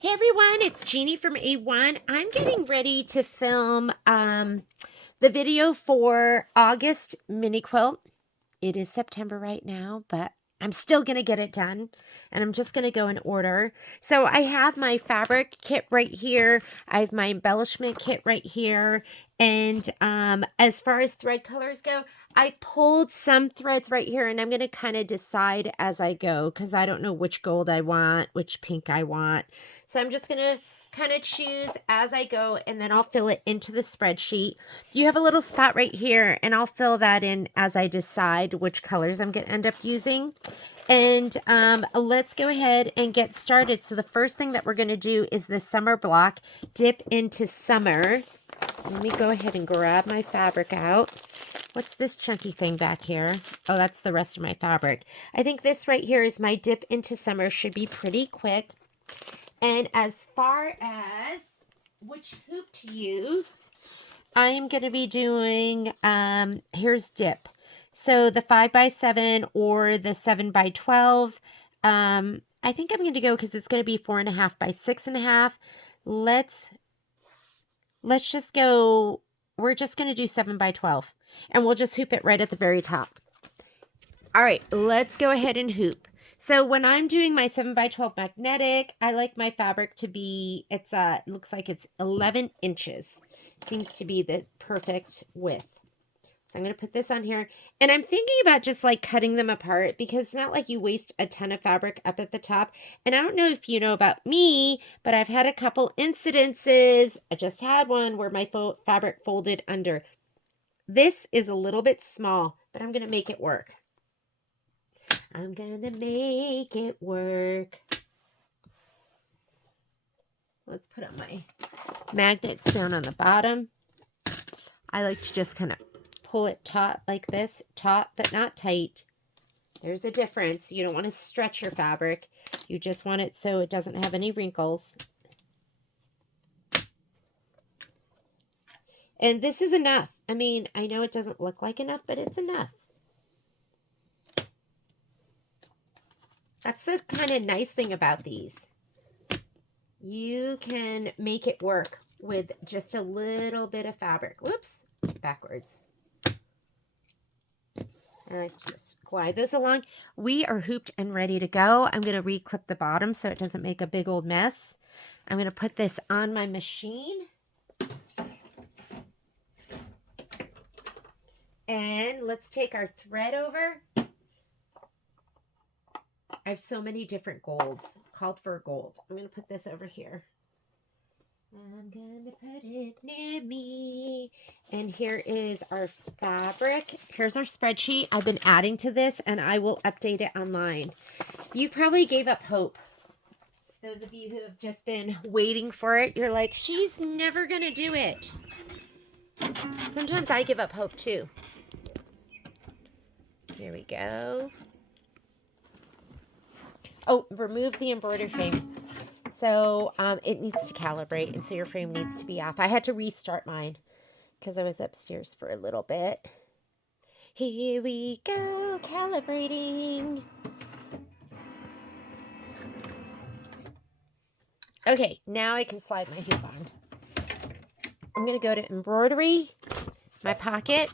Hey everyone, it's Jeannie from A1. I'm getting ready to film the video for August mini quilt. It is September right now, but I'm still going to get it done, and I'm just going to go in order. So I have my fabric kit right here. I have my embellishment kit right here. And as far as thread colors go, I pulled some threads right here, and I'm going to kind of decide as I go because I don't know which gold I want, which pink I want. So I'm just going to kind of choose as I go, and then I'll fill it into the spreadsheet. You have a little spot right here, and I'll fill that in as I decide which colors I'm going to end up using. And let's go ahead and get started. So the first thing that we're going to do is the summer block, dip into summer. Let me go ahead and grab my fabric out. What's this chunky thing back here? Oh, that's the rest of my fabric. I think this right here is my dip into summer. Should be pretty quick. And as far as which hoop to use, I am going to be doing, here's dip. So the 5x7 or the 7x12. I think I'm going to go because it's going to be 4.5 by 6.5. Let's just go, we're just going to do 7x12. And we'll just hoop it right at the very top. All right, let's go ahead and hoop. So when I'm doing my 7x12 magnetic, I like my fabric to be, it looks like it's 11 inches. Seems to be the perfect width. So I'm going to put this on here. And I'm thinking about just like cutting them apart because it's not like you waste a ton of fabric up at the top. And I don't know if you know about me, but I've had a couple incidences. I just had one where my fabric folded under. This is a little bit small, but I'm going to make it work. I'm gonna make it work. Let's put on my magnets down on the bottom. I like to just kind of pull it taut like this, taut but not tight. There's a difference. You don't want to stretch your fabric. You just want it so it doesn't have any wrinkles. And this is enough. I mean, I know it doesn't look like enough, but it's enough. That's the kind of nice thing about these. You can make it work with just a little bit of fabric. Whoops, backwards. I like to just glide those along. We are hooped and ready to go. I'm going to re-clip the bottom so it doesn't make a big old mess. I'm going to put this on my machine. And let's take our thread over. I have so many different golds. Called for gold. I'm going to put this over here. I'm going to put it near me. And here is our fabric. Here's our spreadsheet. I've been adding to this, and I will update it online. You probably gave up hope. Those of you who have just been waiting for it, you're like, she's never going to do it. Sometimes I give up hope too. Here we go. Oh, remove the embroidery frame. So it needs to calibrate, and so your frame needs to be off. I had to restart mine because I was upstairs for a little bit. Here we go, calibrating. Okay, now I can slide my hoop on. I'm going to go to embroidery, my pocket.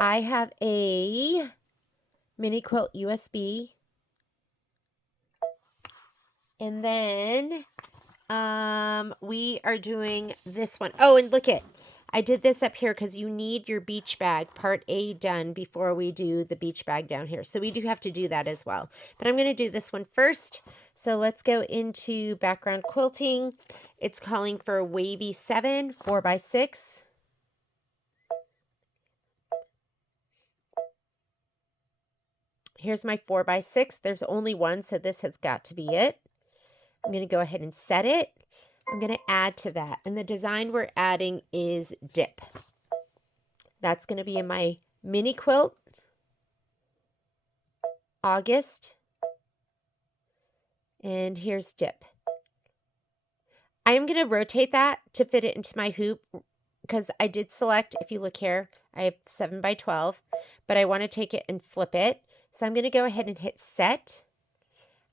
I have a mini quilt USB. And then we are doing this one. Oh, and look it. I did this up here because you need your beach bag, part A, done before we do the beach bag down here. So we do have to do that as well. But I'm going to do this one first. So let's go into background quilting. It's calling for wavy 7, 4x6. Here's my 4x6. There's only one, so this has got to be it. I'm going to go ahead and set it. I'm going to add to that. And the design we're adding is dip. That's going to be in my mini quilt, August. And here's dip. I am going to rotate that to fit it into my hoop because I did select, if you look here, I have 7x12, but I want to take it and flip it. So I'm going to go ahead and hit set.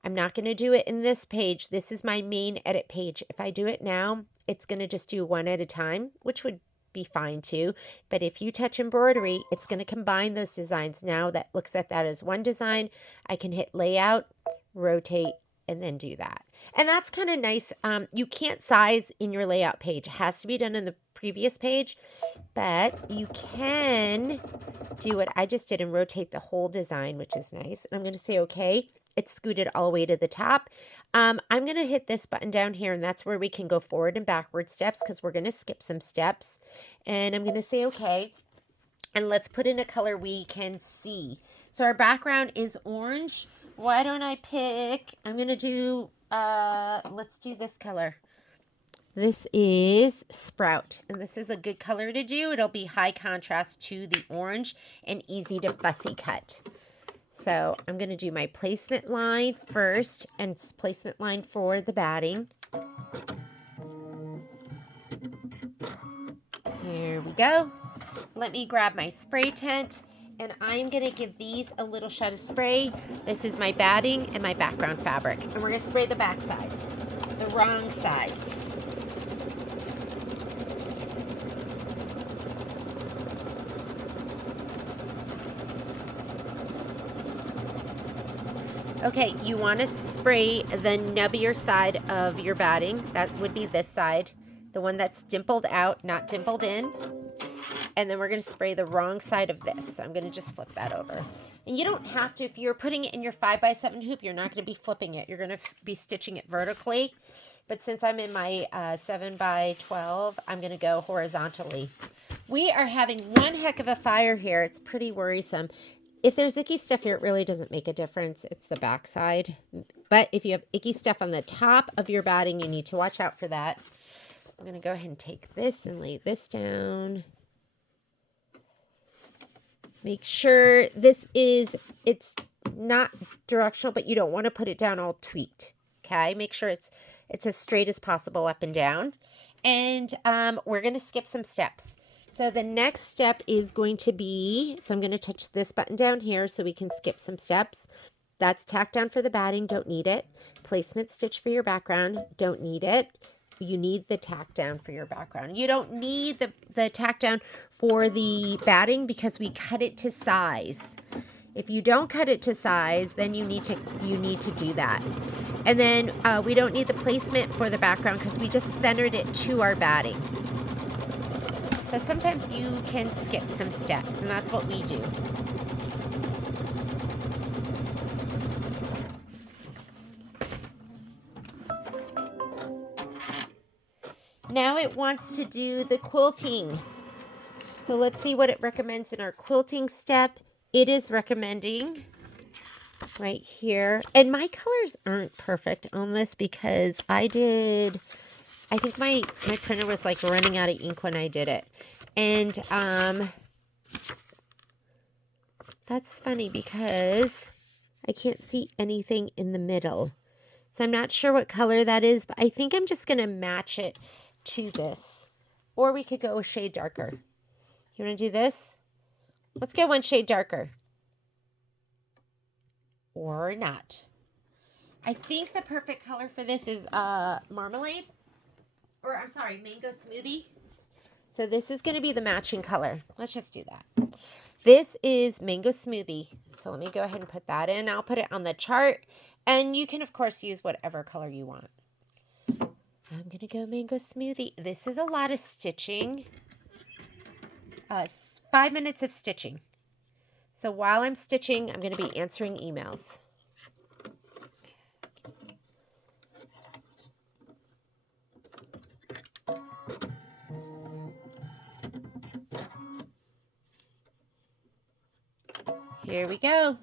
I'm not going to do it in this page. This is my main edit page. If I do it now, it's going to just do one at a time, which would be fine too. But if you touch embroidery, it's going to combine those designs. Now that looks at that as one design, I can hit layout, rotate, and then do that. And that's kind of nice. You can't size in your layout page. It has to be done in the previous page, but you can do what I just did and rotate the whole design, which is nice. And I'm going to say, okay, it's scooted all the way to the top. I'm going to hit this button down here, and that's where we can go forward and backward steps because we're going to skip some steps. And I'm going to say, okay, and let's put in a color we can see. So our background is orange. Why don't I pick, I'm going to do, let's do this color. This is Sprout, and this is a good color to do. It'll be high contrast to the orange and easy to fussy cut. So I'm going to do my placement line first and placement line for the batting. Here we go. Let me grab my spray tent, and I'm going to give these a little shot of spray. This is my batting and my background fabric, and we're going to spray the back sides, the wrong sides. Okay, you want to spray the nubbier side of your batting. That would be this side, the one that's dimpled out, not dimpled in. And then we're going to spray the wrong side of this. So I'm going to just flip that over. And you don't have to, if you're putting it in your 5x7 hoop, you're not going to be flipping it. You're going to be stitching it vertically. But since I'm in my 7x12, I'm going to go horizontally. We are having one heck of a fire here. It's pretty worrisome. If there's icky stuff here, it really doesn't make a difference. It's the back side. But if you have icky stuff on the top of your batting, you need to watch out for that. I'm going to go ahead and take this and lay this down. Make sure it's not directional, but you don't want to put it down all tweaked. Okay, make sure it's as straight as possible up and down. And we're going to skip some steps. So the next step is going to be, so I'm going to touch this button down here so we can skip some steps. That's tack down for the batting, don't need it. Placement stitch for your background, don't need it. You need the tack down for your background. You don't need the tack down for the batting because we cut it to size. If you don't cut it to size, then you need to do that. And then we don't need the placement for the background because we just centered it to our batting. So sometimes you can skip some steps, and that's what we do. Now it wants to do the quilting. So let's see what it recommends in our quilting step. It is recommending right here. And my colors aren't perfect on this because I think my printer was like running out of ink when I did it. And that's funny because I can't see anything in the middle. So I'm not sure what color that is, but I think I'm just going to match it to this. Or we could go a shade darker. You want to do this? Let's go one shade darker. Or not. I think the perfect color for this is marmalade. Or I'm sorry, mango smoothie. So this is going to be the matching color. Let's just do that. This is mango smoothie. So let me go ahead and put that in. I'll put it on the chart. And you can, of course, use whatever color you want. I'm going to go mango smoothie. This is a lot of stitching. 5 minutes of stitching. So while I'm stitching, I'm going to be answering emails. Here we go.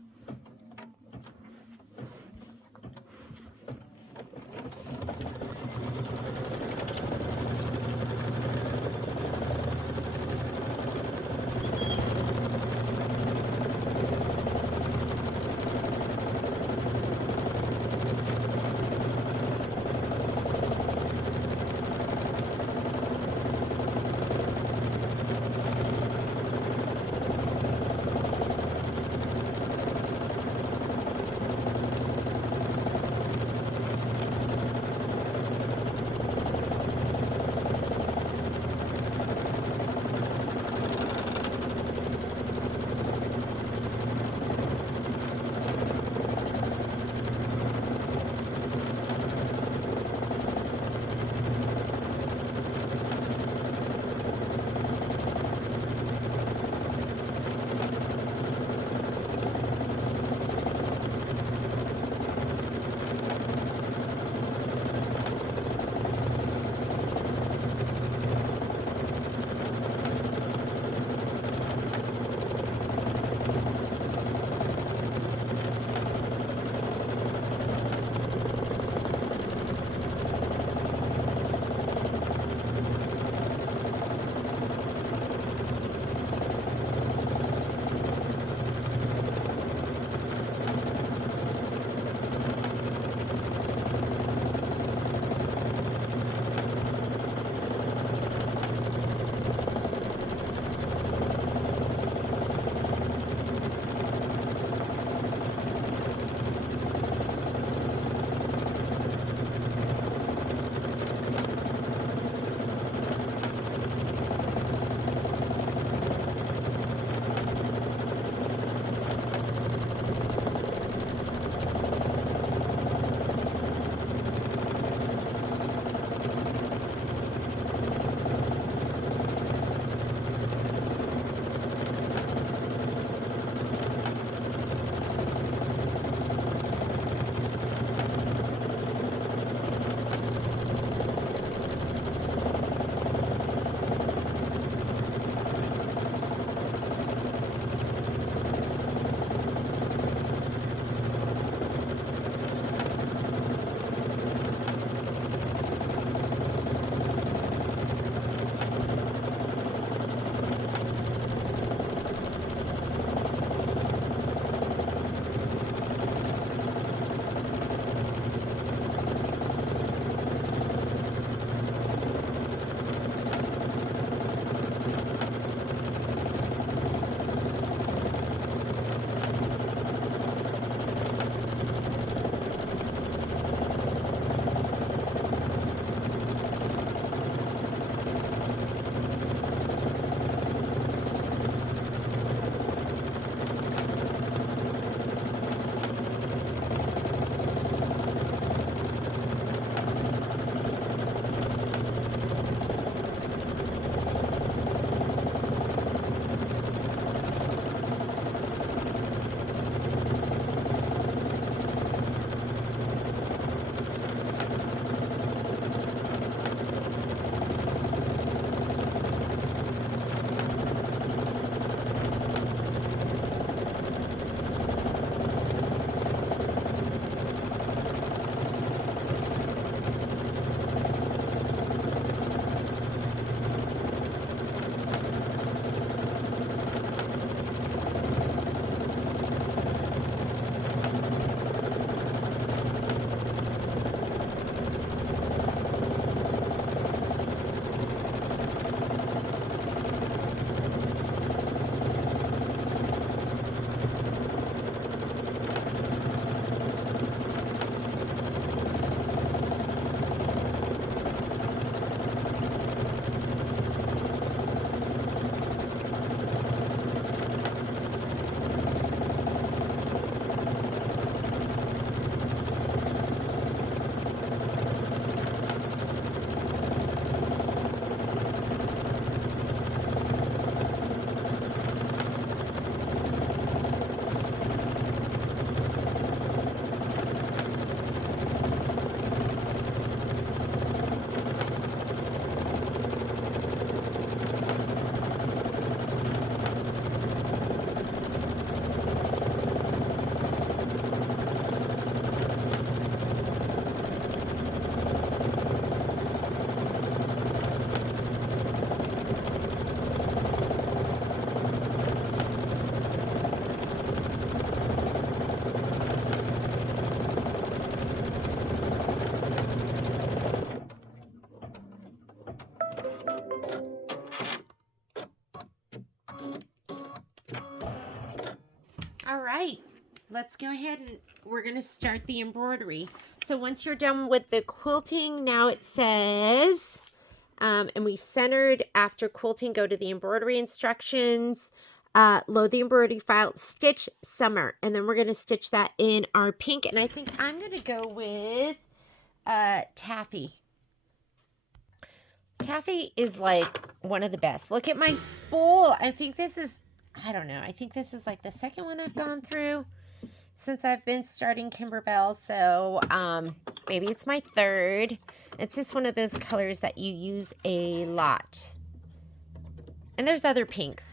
let's go ahead and we're going to start the embroidery. So once you're done with the quilting, now it says, and we centered after quilting, go to the embroidery instructions, load the embroidery file, stitch summer, and then we're going to stitch that in our pink. And I think I'm going to go with taffy. Taffy is like one of the best. Look at my spool. I think this is, I don't know. I think this is like the second one I've gone through since I've been starting Kimberbell. So maybe it's my third. It's just one of those colors that you use a lot. And there's other pinks.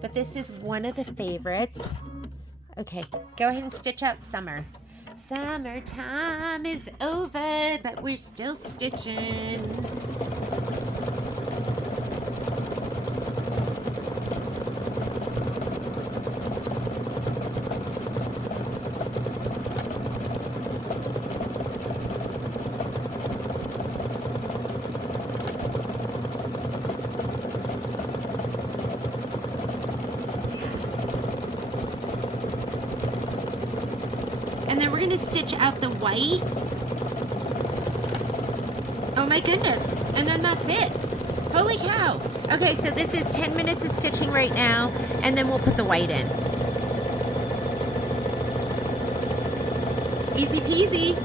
But this is one of the favorites. Okay, go ahead and stitch out summer. Summertime is over, but we're still stitching. And then we're going to stitch out the white. Oh my goodness. And then that's it. Holy cow. Okay, so this is 10 minutes of stitching right now, and then we'll put the white in. Easy peasy.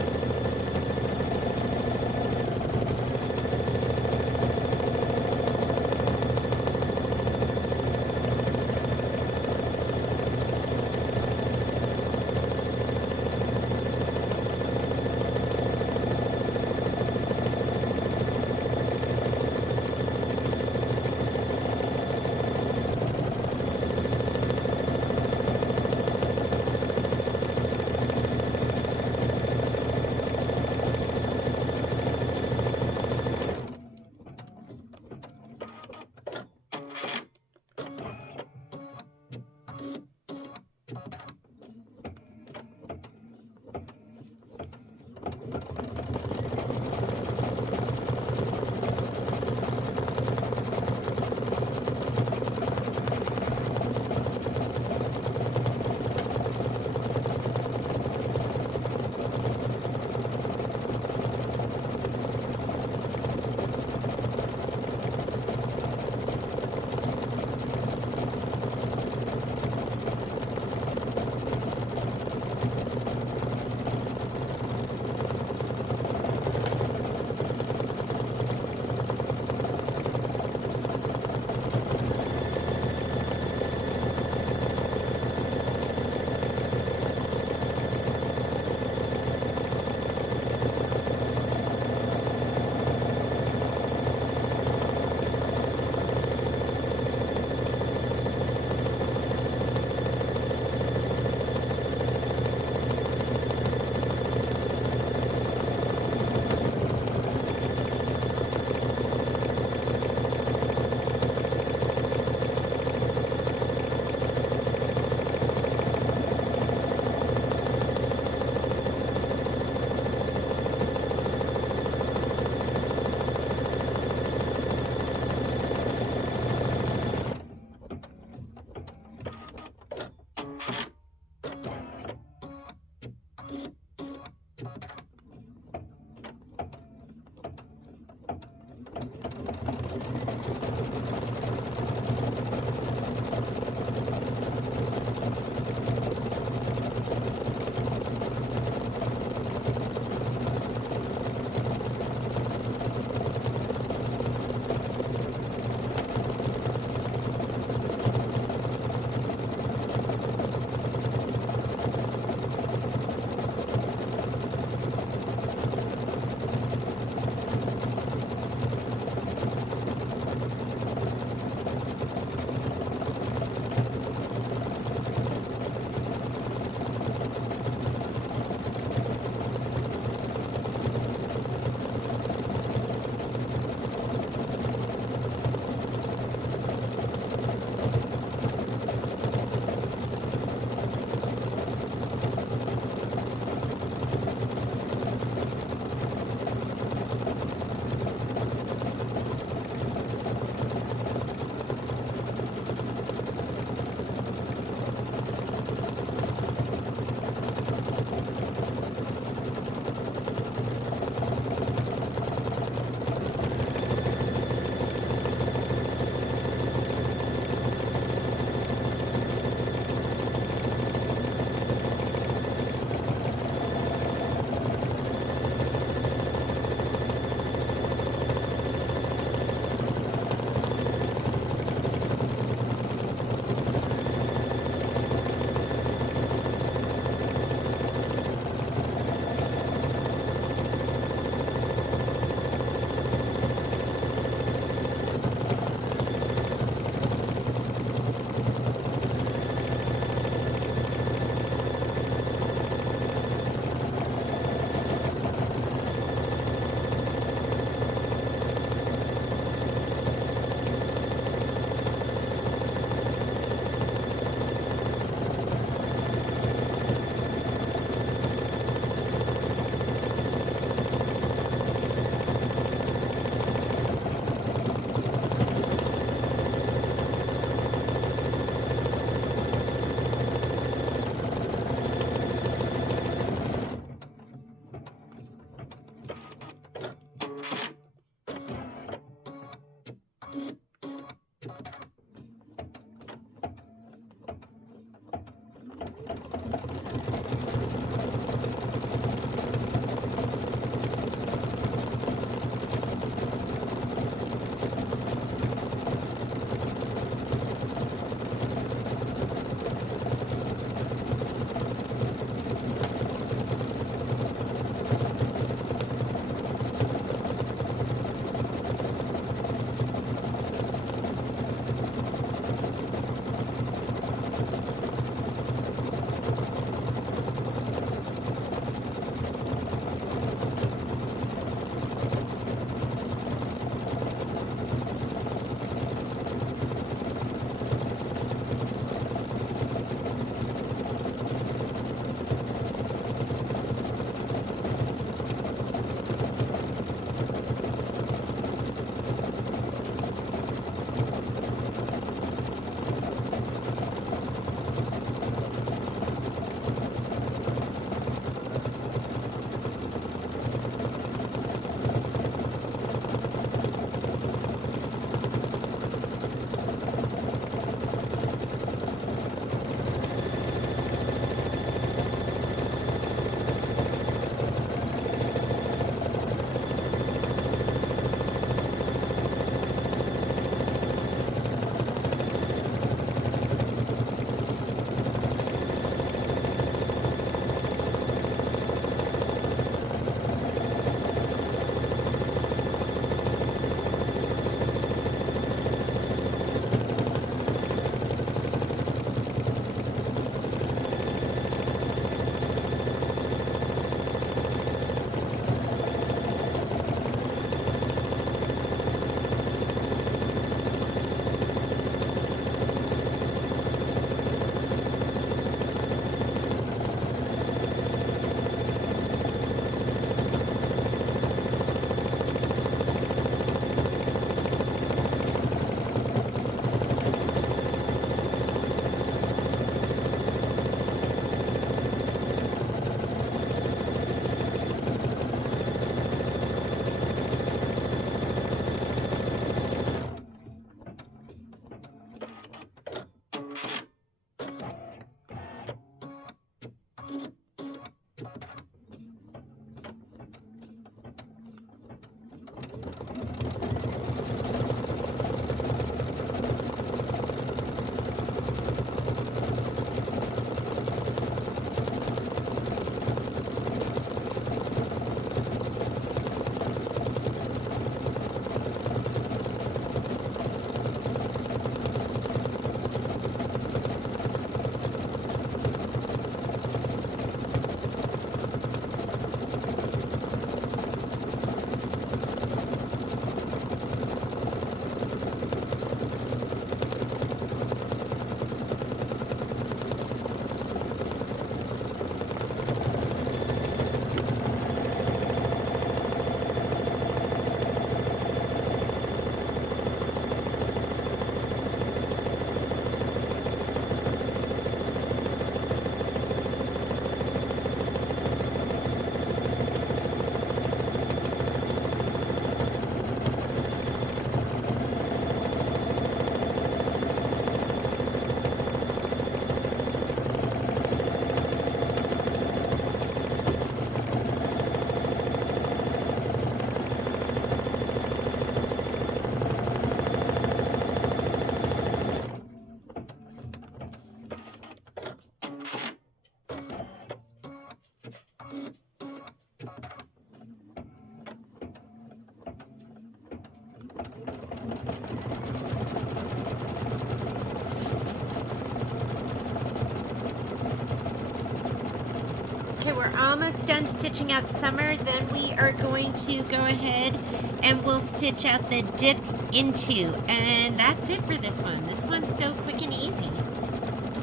we're almost done stitching out summer. Then we are going to go ahead and we'll stitch out the dip into. And that's it for this one. This one's so quick and easy.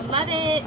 Love it.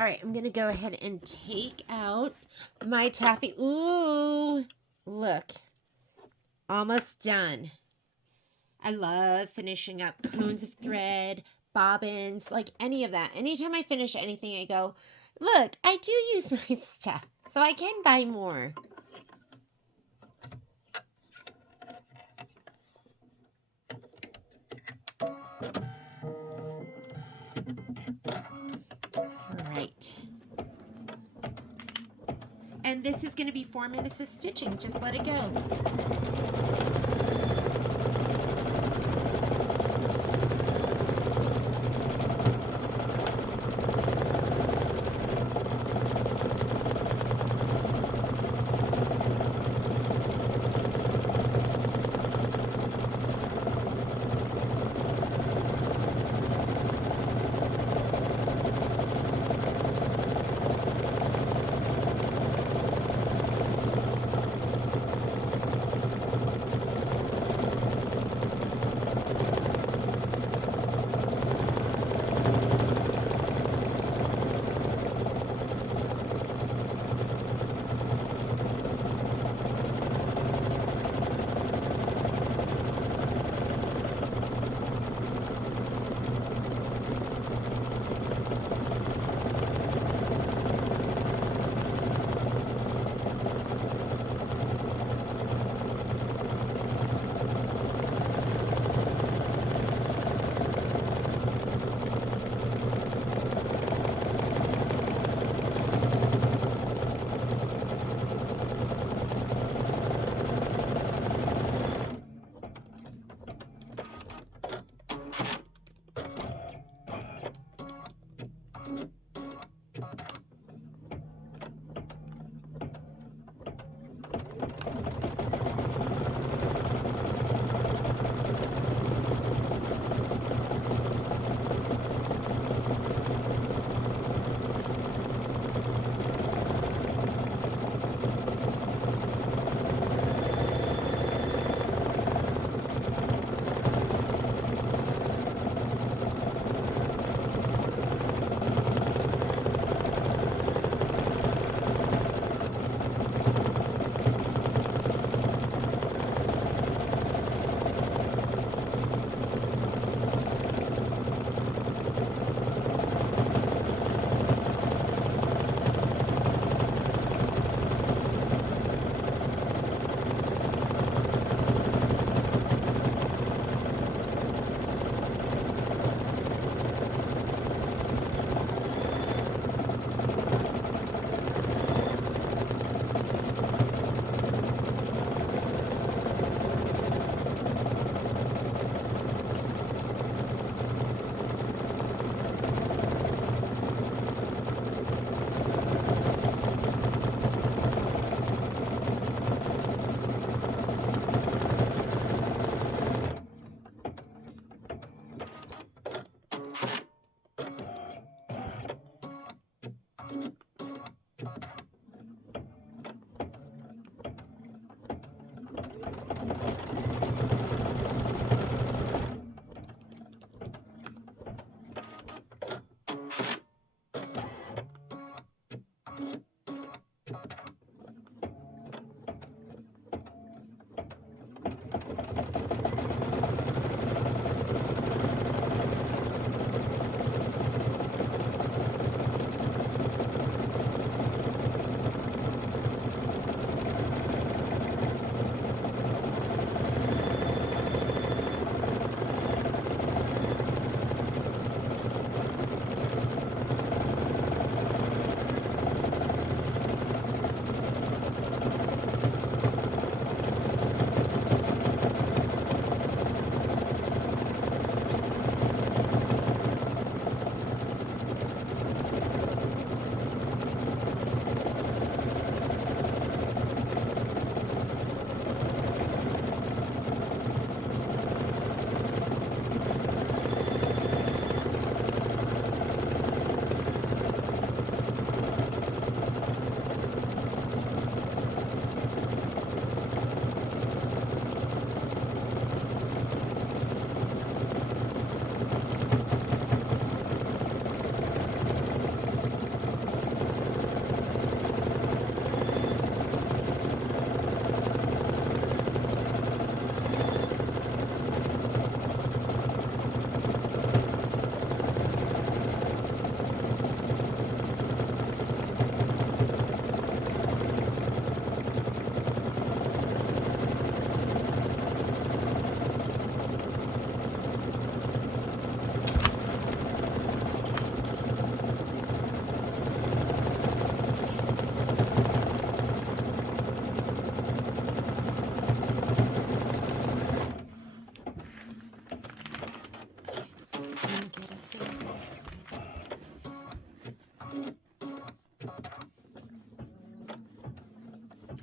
All right, I'm going to go ahead and take out my taffy. Ooh, look, almost done. I love finishing up cones of thread, bobbins, like any of that. Anytime I finish anything, I go, look, I do use my stuff, so I can buy more. Right. And this is going to be 4 minutes of stitching. Just let it go.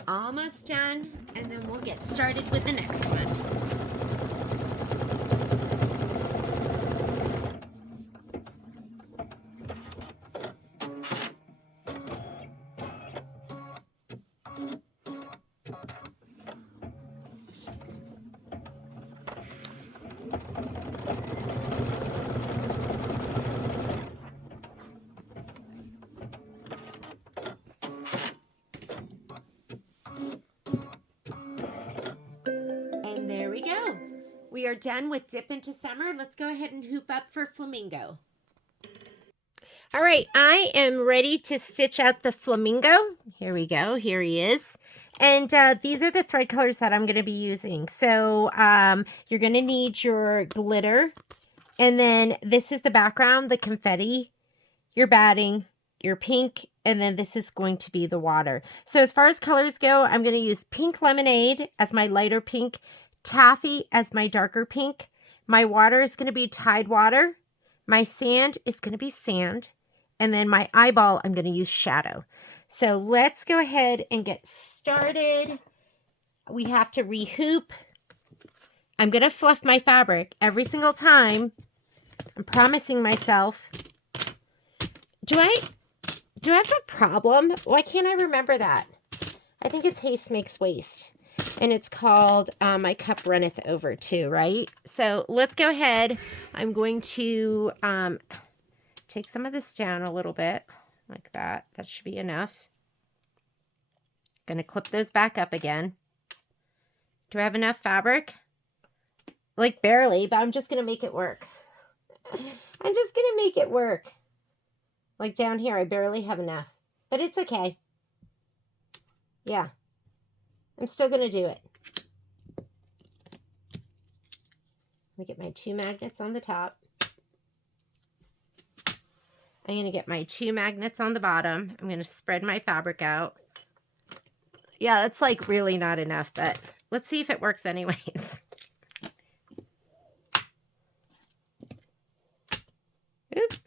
Almost done, and then we'll get started with the next one. And there we go. We are done with Dip into Summer. Let's go ahead and hoop up for Flamingo. All right, I am ready to stitch out the Flamingo. Here we go. Here he is. And these are the thread colors that I'm going to be using. So you're going to need your glitter. And then this is the background, the confetti, your batting, your pink, and then this is going to be the water. So as far as colors go, I'm going to use Pink Lemonade as my lighter pink, Taffy as my darker pink. My water is going to be Tide Water. My sand is going to be sand. And then my eyeball, I'm going to use shadow. So let's go ahead and get started. We have to rehoop. I'm going to fluff my fabric every single time. I'm promising myself. Do I have a problem? Why can't I remember that? I think it's haste makes waste. And it's called My Cup Runneth Over too, right? So let's go ahead. I'm going to take some of this down a little bit like that. That should be enough. Going to clip those back up again. Do I have enough fabric? Like barely, but I'm just going to make it work. I'm just going to make it work. Like down here, I barely have enough. But it's okay. Yeah. I'm still going to do it. Let me get my 2 magnets on the top. I'm going to get my 2 magnets on the bottom. I'm going to spread my fabric out. Yeah, that's like really not enough, but let's see if it works anyways. Oops.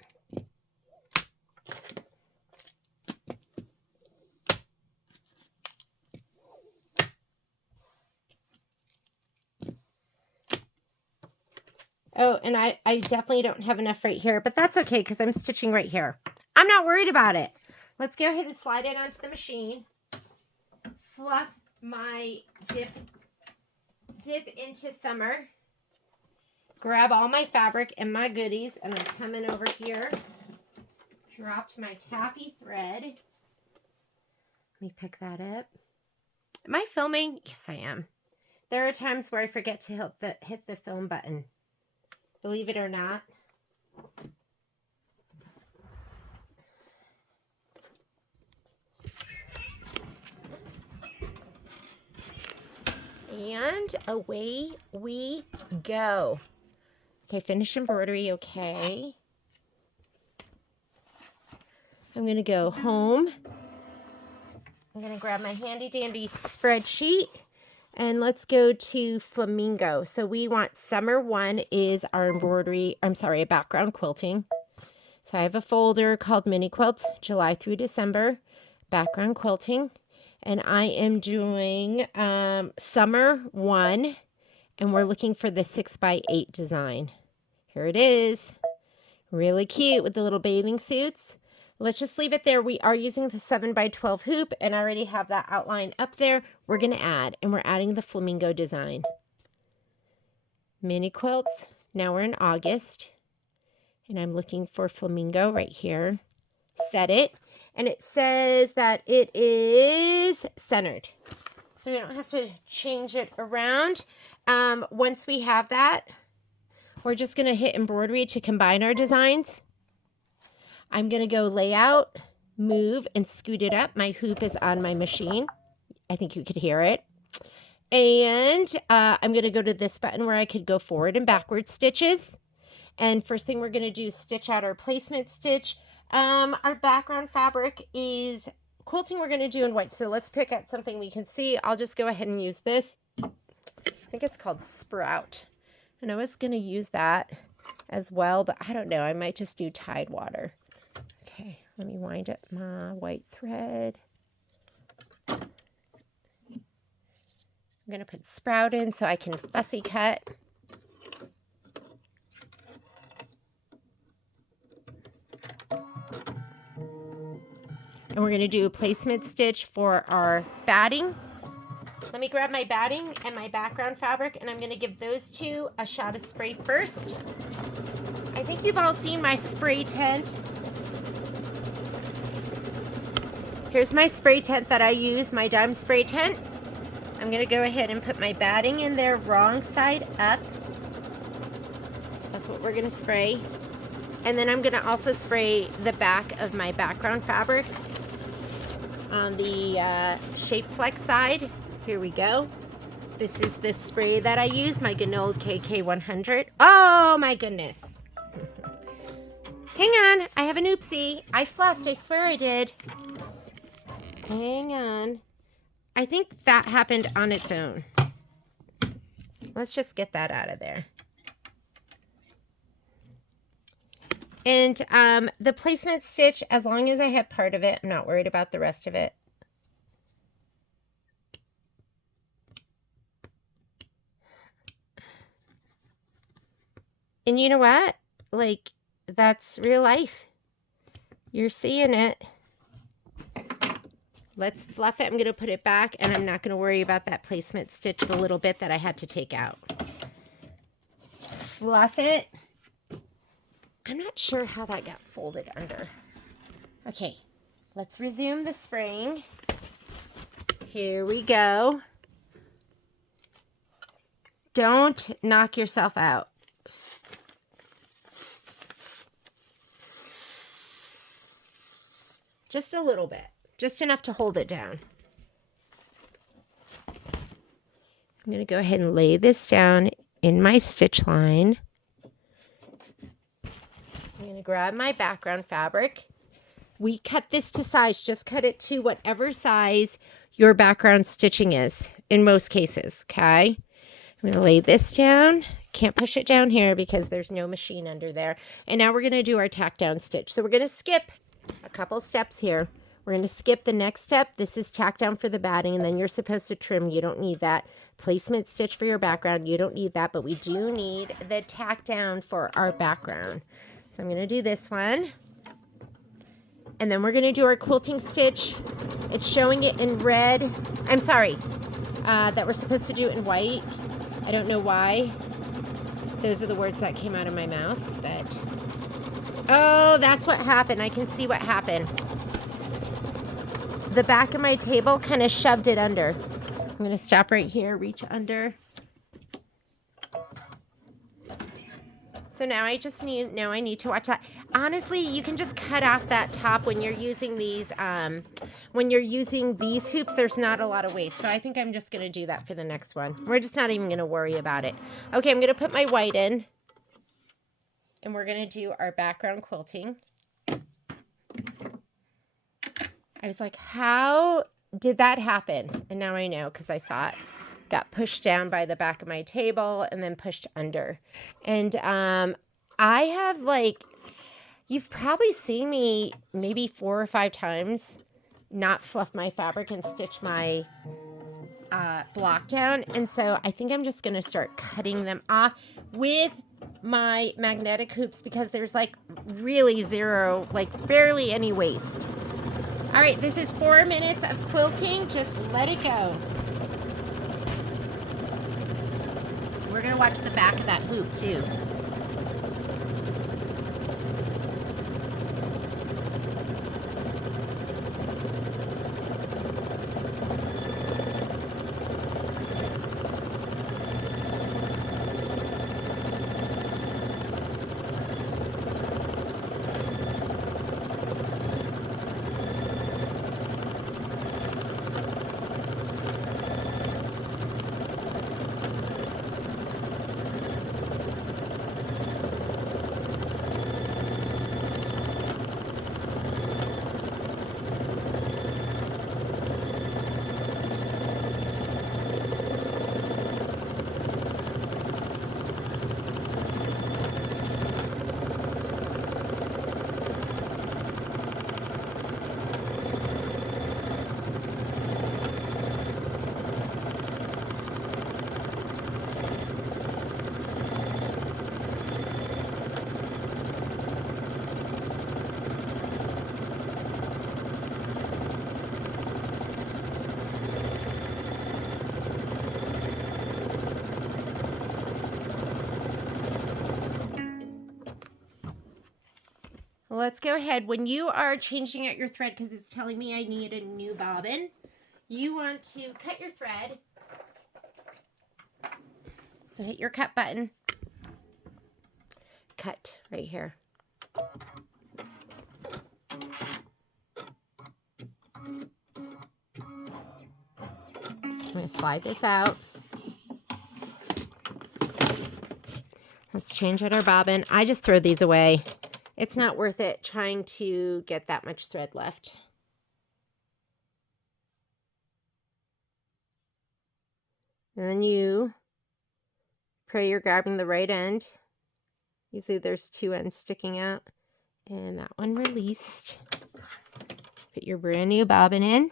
Oh, and I definitely don't have enough right here, but that's okay because I'm stitching right here. I'm not worried about it. Let's go ahead and slide it onto the machine. Fluff my dip into summer. Grab all my fabric and my goodies, and I'm coming over here. Dropped my taffy thread. Let me pick that up. Am I filming? Yes, I am. There are times where I forget to hit the film button. Believe it or not. And away we go. Okay, finish embroidery, okay. I'm going to go home. I'm going to grab my handy dandy spreadsheet. And let's go to Flamingo. So we want summer 1 is our embroidery, background quilting. So I have a folder called Mini Quilts, July through December, background quilting. And I am doing summer 1, and we're looking for the 6x8 design. Here it is. Really cute with the little bathing suits. Let's just leave it there. We are using the 7x12 hoop, and I already have that outline up there. We're going to add, and we're adding the Flamingo design. Mini quilts. Now we're in August, and I'm looking for Flamingo right here. Set it, and it says that it is centered. So we don't have to change it around. Once we have that, we're just going to hit embroidery to combine our designs. I'm going to go layout, move, and scoot it up. My hoop is on my machine. I think you could hear it. And I'm going to go to this button where I could go forward and backward stitches. And first thing we're going to do is stitch out our placement stitch. Our background fabric is quilting we're going to do in white. So let's pick out something we can see. I'll just go ahead and use this. I think it's called Sprout. And I was going to use that as well, but I don't know. I might just do Tide Water. Okay, let me wind up my white thread. I'm going to put sprout in so I can fussy cut. And we're going to do a placement stitch for our batting. Let me grab my batting and my background fabric, and I'm going to give those two a shot of spray first. I think you've all seen my spray tent. Here's my spray tent that I use, my dime spray tent. I'm going to go ahead and put my batting in there wrong side up. That's what we're going to spray. And then I'm going to also spray the back of my background fabric on the Shape Flex side. Here we go. This is the spray that I use, my good old KK100. Oh my goodness. Hang on, I have an oopsie. I fluffed, I swear I did. Hang on. I think that happened on its own. Let's just get that out of there. And the placement stitch, as long as I have part of it, I'm not worried about the rest of it. And you know what? Like, that's real life. You're seeing it. Let's fluff it. I'm going to put it back, and I'm not going to worry about that placement stitch, the little bit that I had to take out. Fluff it. I'm not sure how that got folded under. Okay, let's resume the spraying. Here we go. Don't knock yourself out. Just a little bit. Just enough to hold it down. I'm going to go ahead and lay this down in my stitch line. I'm going to grab my background fabric. We cut this to size. Just cut it to whatever size your background stitching is in most cases, okay? I'm going to lay this down. Can't push it down here because there's no machine under there. And now we're going to do our tack down stitch. So we're going to skip a couple steps here. We're going to skip the next step. This is tack down for the batting, and then you're supposed to trim. You don't need that. Placement stitch for your background. You don't need that, but we do need the tack down for our background. So I'm going to do this one. And then we're going to do our quilting stitch. It's showing it in red. I'm sorry, that we're supposed to do it in white. I don't know why. Those are the words that came out of my mouth, but... Oh, that's what happened. I can see what happened. The back of my table kind of shoved it under. I'm going to stop right here, reach under. So now I just need, I need to watch that. Honestly, you can just cut off that top when you're using these, hoops, there's not a lot of waste. So I think I'm just going to do that for the next one. We're just not even going to worry about it. Okay, I'm going to put my white in. And we're going to do our background quilting. I was like, how did that happen? And now I know because I saw it. Got pushed down by the back of my table and then pushed under. And I have you've probably seen me maybe 4 or 5 times not fluff my fabric and stitch my block down. And so I think I'm just going to start cutting them off with my magnetic hoops because there's really zero, barely any waste. All right, this is 4 minutes of quilting. Just let it go. We're going to watch the back of that hoop too. let's go ahead. When you are changing out your thread, because it's telling me I need a new bobbin, you want to cut your thread. So hit your cut button. Cut right here. I'm going to slide this out. Let's change out our bobbin. I just throw these away. It's not worth it trying to get that much thread left. And then you pray you're grabbing the right end. Usually there's two ends sticking out. And that one released. Put your brand new bobbin in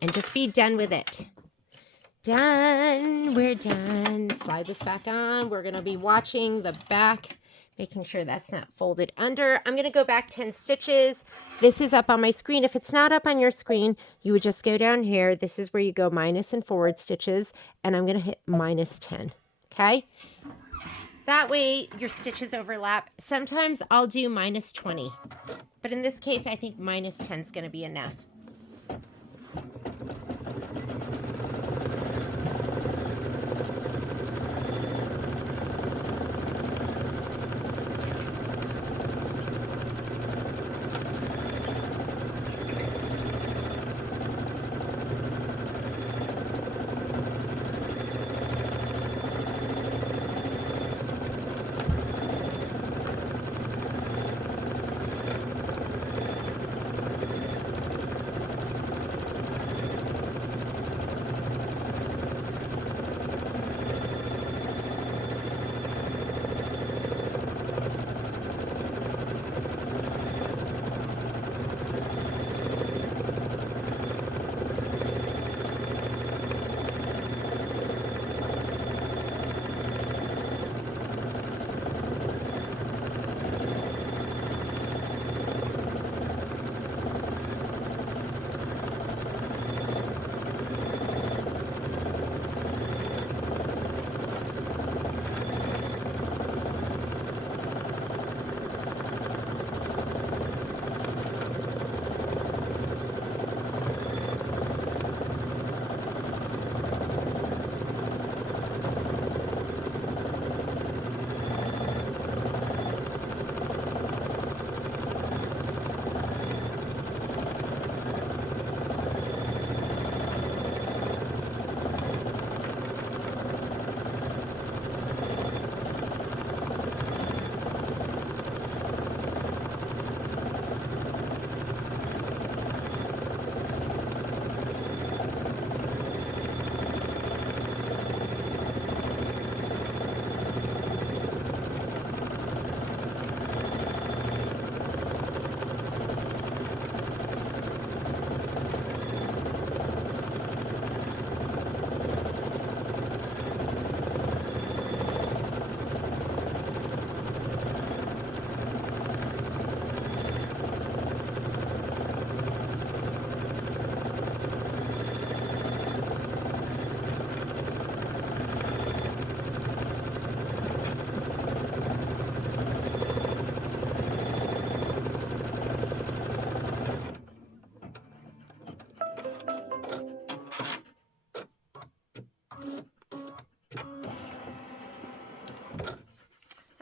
and just be done with it. Done. We're done. Slide this back on. We're going to be watching the back, making sure that's not folded under. I'm going to go back 10 stitches. This is up on my screen. If it's not up on your screen, you would just go down here. This is where you go minus and forward stitches, and I'm going to hit minus 10. Okay? That way your stitches overlap. Sometimes I'll do minus 20, but in this case, I think minus 10 is going to be enough.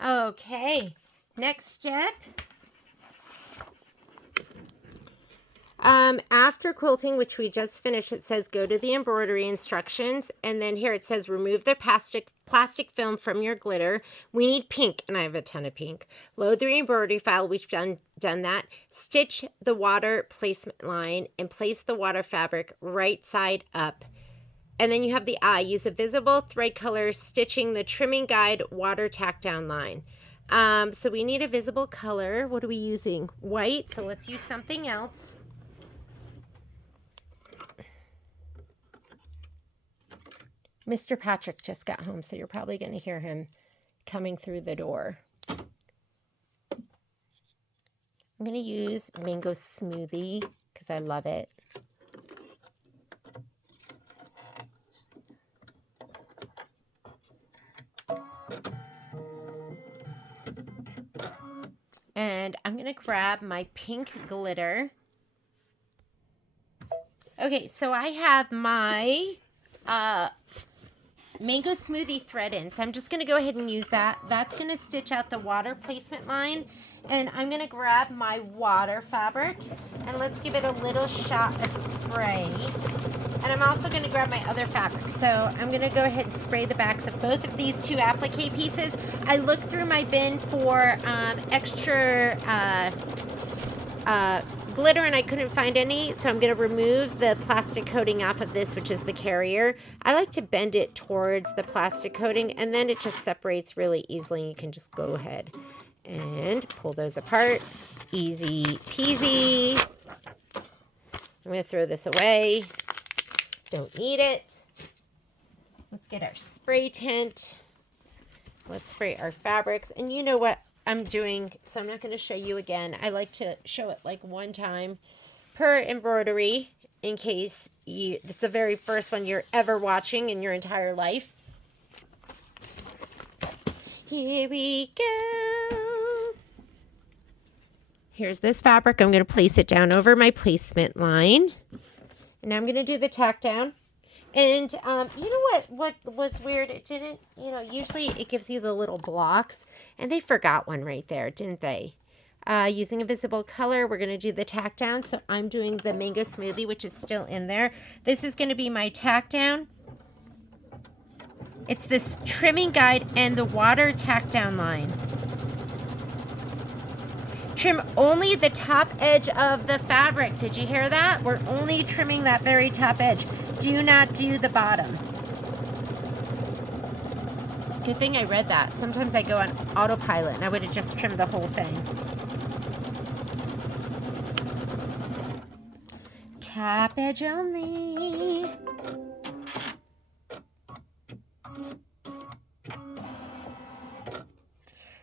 Okay, next step. After quilting, which we just finished, it says go to the embroidery instructions, and then here it says remove the plastic film from your glitter. We need pink, and I have a ton of pink. Load the embroidery file. We've done that. Stitch the water placement line and place the water fabric right side up. And then you have the eye. Use a visible thread color stitching the trimming guide water tack down line. So we need a visible color. What are we using? White. So let's use something else. Mr. Patrick just got home, so you're probably going to hear him coming through the door. I'm going to use Mango Smoothie because I love it. And I'm going going to grab my pink glitter. Okay, so I have my mango smoothie thread in, so I'm just going to go ahead and use that. That's going to stitch out the water placement line, and I'm going to grab my water fabric, and let's give it a little shot of spray. And I'm also going to grab my other fabric, so I'm going to go ahead and spray the backs of both of these two applique pieces. I looked through my bin for extra glitter and I couldn't find any, so I'm going to remove the plastic coating off of this, which is the carrier. I like to bend it towards the plastic coating, and then it just separates really easily. You can just go ahead and pull those apart. Easy peasy. I'm going to throw this away. Don't need it. Let's get our spray tint. Let's spray our fabrics. And you know what I'm doing, so I'm not going to show you again. I like to show it like one time per embroidery in case it's the very first one you're ever watching in your entire life. Here we go. Here's this fabric. I'm going to place it down over my placement line. And now I'm going to do the tack down. And you know what was weird? It didn't, usually it gives you the little blocks. And they forgot one right there, didn't they? Using a visible color, we're going to do the tack down. So I'm doing the mango smoothie, which is still in there. This is going to be my tack down. It's this trimming guide and the water tack down line. Trim only the top edge of the fabric. Did you hear that? We're only trimming that very top edge. Do not do the bottom. Good thing I read that. Sometimes I go on autopilot and I would have just trimmed the whole thing. Top edge only.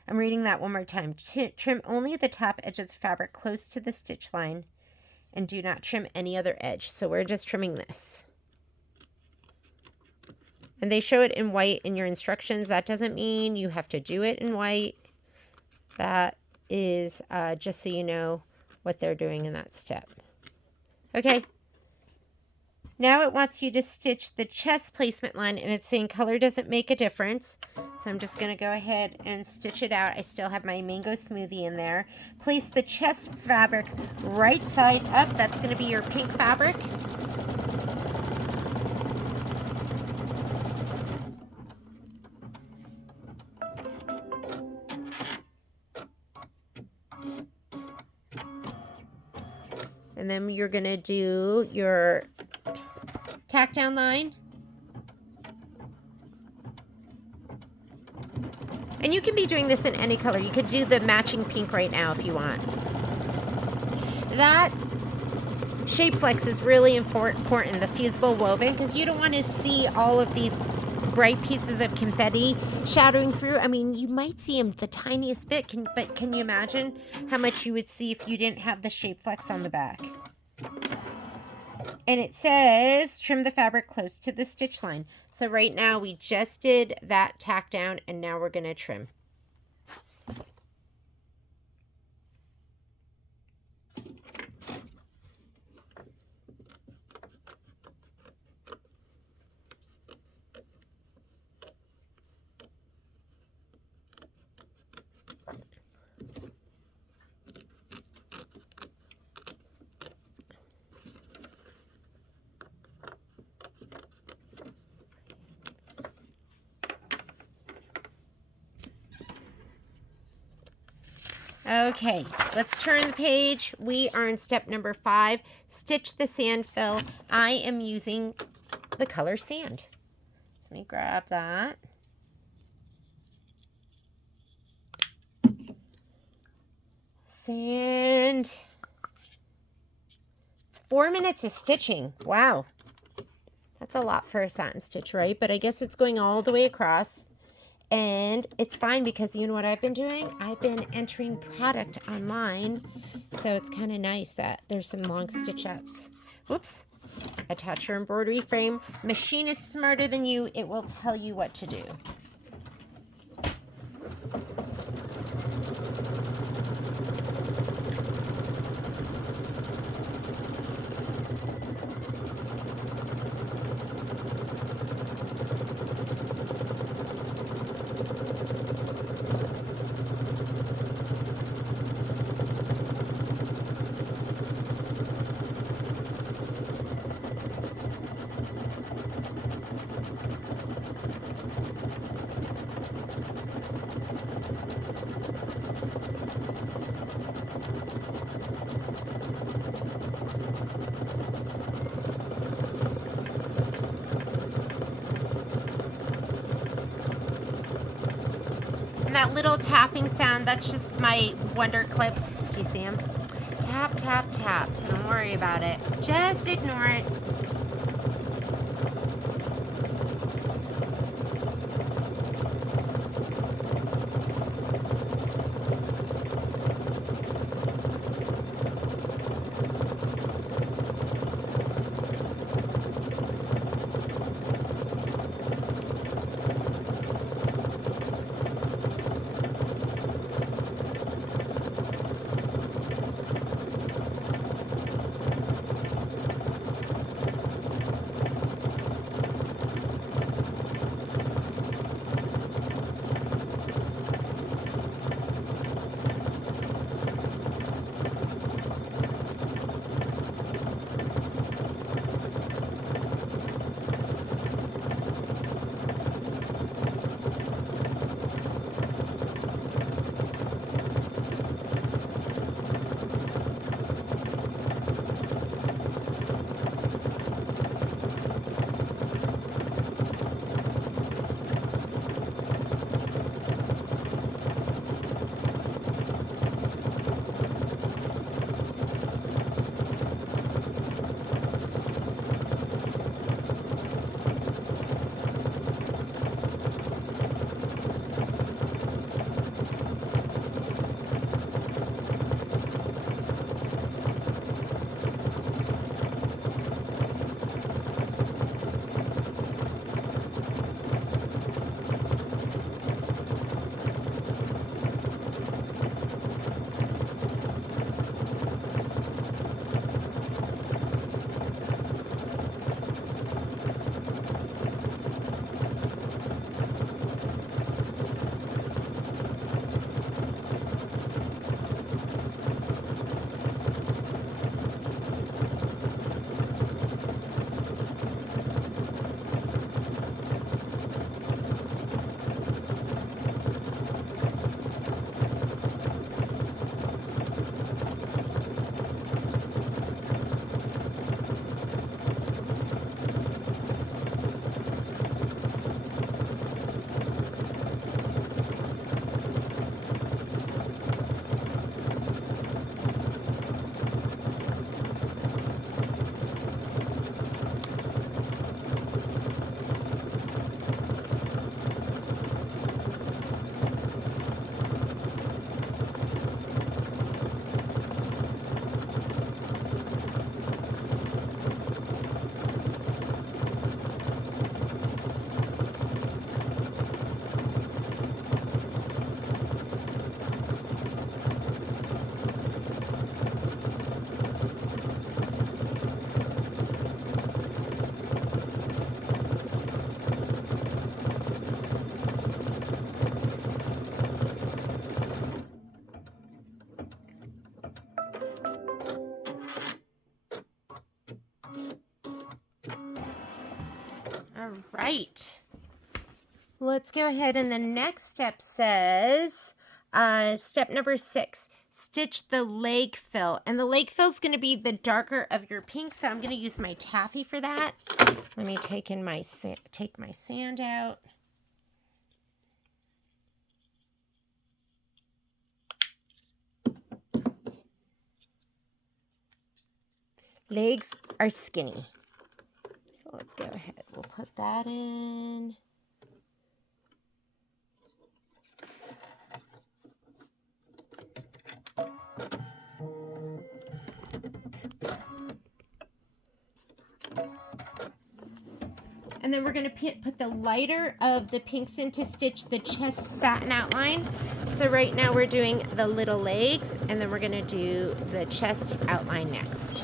I'm reading that one more time. Trim only the top edge of the fabric close to the stitch line and do not trim any other edge. So we're just trimming this. And they show it in white in your instructions. That doesn't mean you have to do it in white. That is just so you know what they're doing in that step. Okay. Now it wants you to stitch the chest placement line, and it's saying color doesn't make a difference. So I'm just going to go ahead and stitch it out. I still have my mango smoothie in there. Place the chest fabric right side up. That's going to be your pink fabric. And then you're going to do your tack down line. And you can be doing this in any color. You could do the matching pink right now if you want. That shape flex is really important, the fusible woven, because you don't want to see all of these bright pieces of confetti shadowing through. I mean, you might see them the tiniest bit, but can you imagine how much you would see if you didn't have the shape flex on the back? And it says trim the fabric close to the stitch line. So right now we just did that tack down, and now we're going to trim. Okay, let's turn the page. We are in step number 5. Stitch the sand fill. I am using the color sand. So let me grab that. Sand. It's 4 minutes of stitching. Wow. That's a lot for a satin stitch, right? But I guess it's going all the way across. And it's fine because you know what I've been doing? I've been entering product online. So it's kind of nice that there's some long stitch outs. Whoops. Attach your embroidery frame. Machine is smarter than you. It will tell you what to do. that little tapping sound, that's just my Wonder Clips. Do you see them? Tap, tap, tap. So don't worry about it. Just ignore it. All right. Let's go ahead, and the next step says, step number 6, stitch the leg fill. And the leg fill is going to be the darker of your pink, so I'm going to use my taffy for that. Let me take my sand out. Legs are skinny. So let's go ahead. We'll put that in. And then we're going to put the lighter of the pinks in to stitch the chest satin outline. So right now we're doing the little legs, and then we're going to do the chest outline next.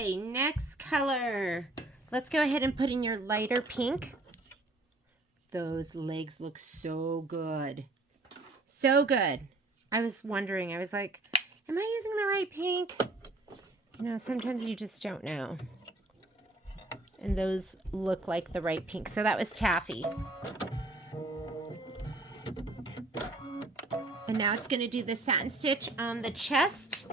Okay, next color. Let's go ahead and put in your lighter pink. Those legs look so good. So good. I was wondering, I was like, am I using the right pink? You know, sometimes you just don't know. And those look like the right pink. So that was taffy. And now it's going to do the satin stitch on the chest.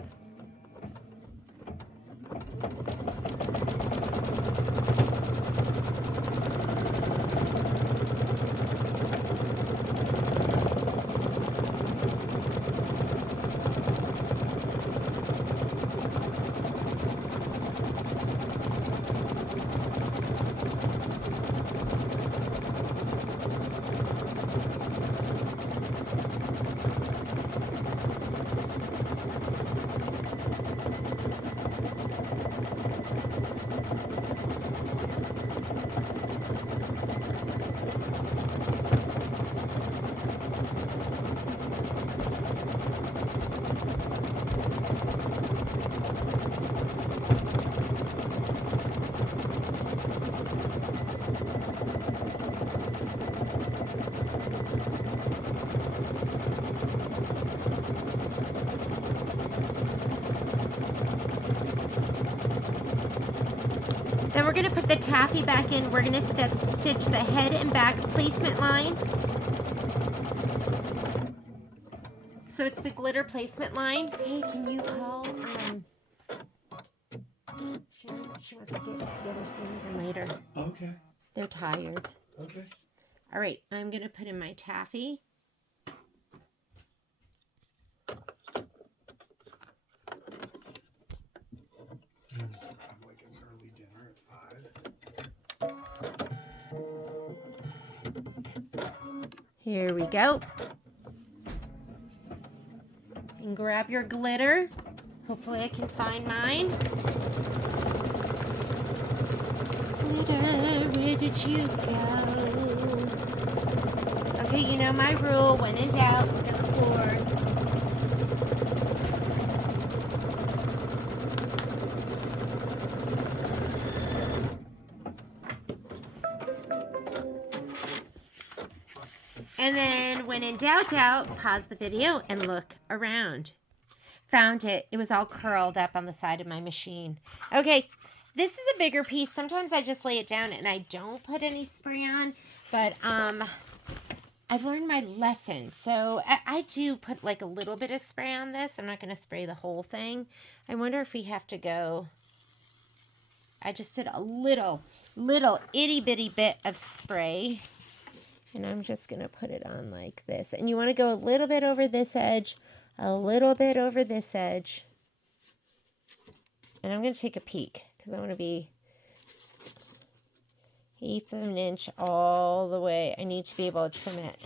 Then we're going to put the taffy back in. We're going to stitch the head and back placement line. So it's the glitter placement line. Hey, can you call? She wants to get together sooner than later. Okay. They're tired. Okay. All right, I'm going to put in my taffy. Like an early dinner at 5. Here we go. And grab your glitter. Hopefully I can find mine. Glitter, where did you go? Okay, you know my rule. When in doubt, look at the floor. And then when in doubt, pause the video and look around. Found it. It was all curled up on the side of my machine. Okay, this is a bigger piece. Sometimes I just lay it down and I don't put any spray on, but I've learned my lesson. So I do put like a little bit of spray on this. I'm not going to spray the whole thing. I wonder if we have to go. I just did a little itty bitty bit of spray. And I'm just going to put it on like this. And you want to go a little bit over this edge, a little bit over this edge. And I'm going to take a peek because I want to be 1/8 of an inch all the way. I need to be able to trim it.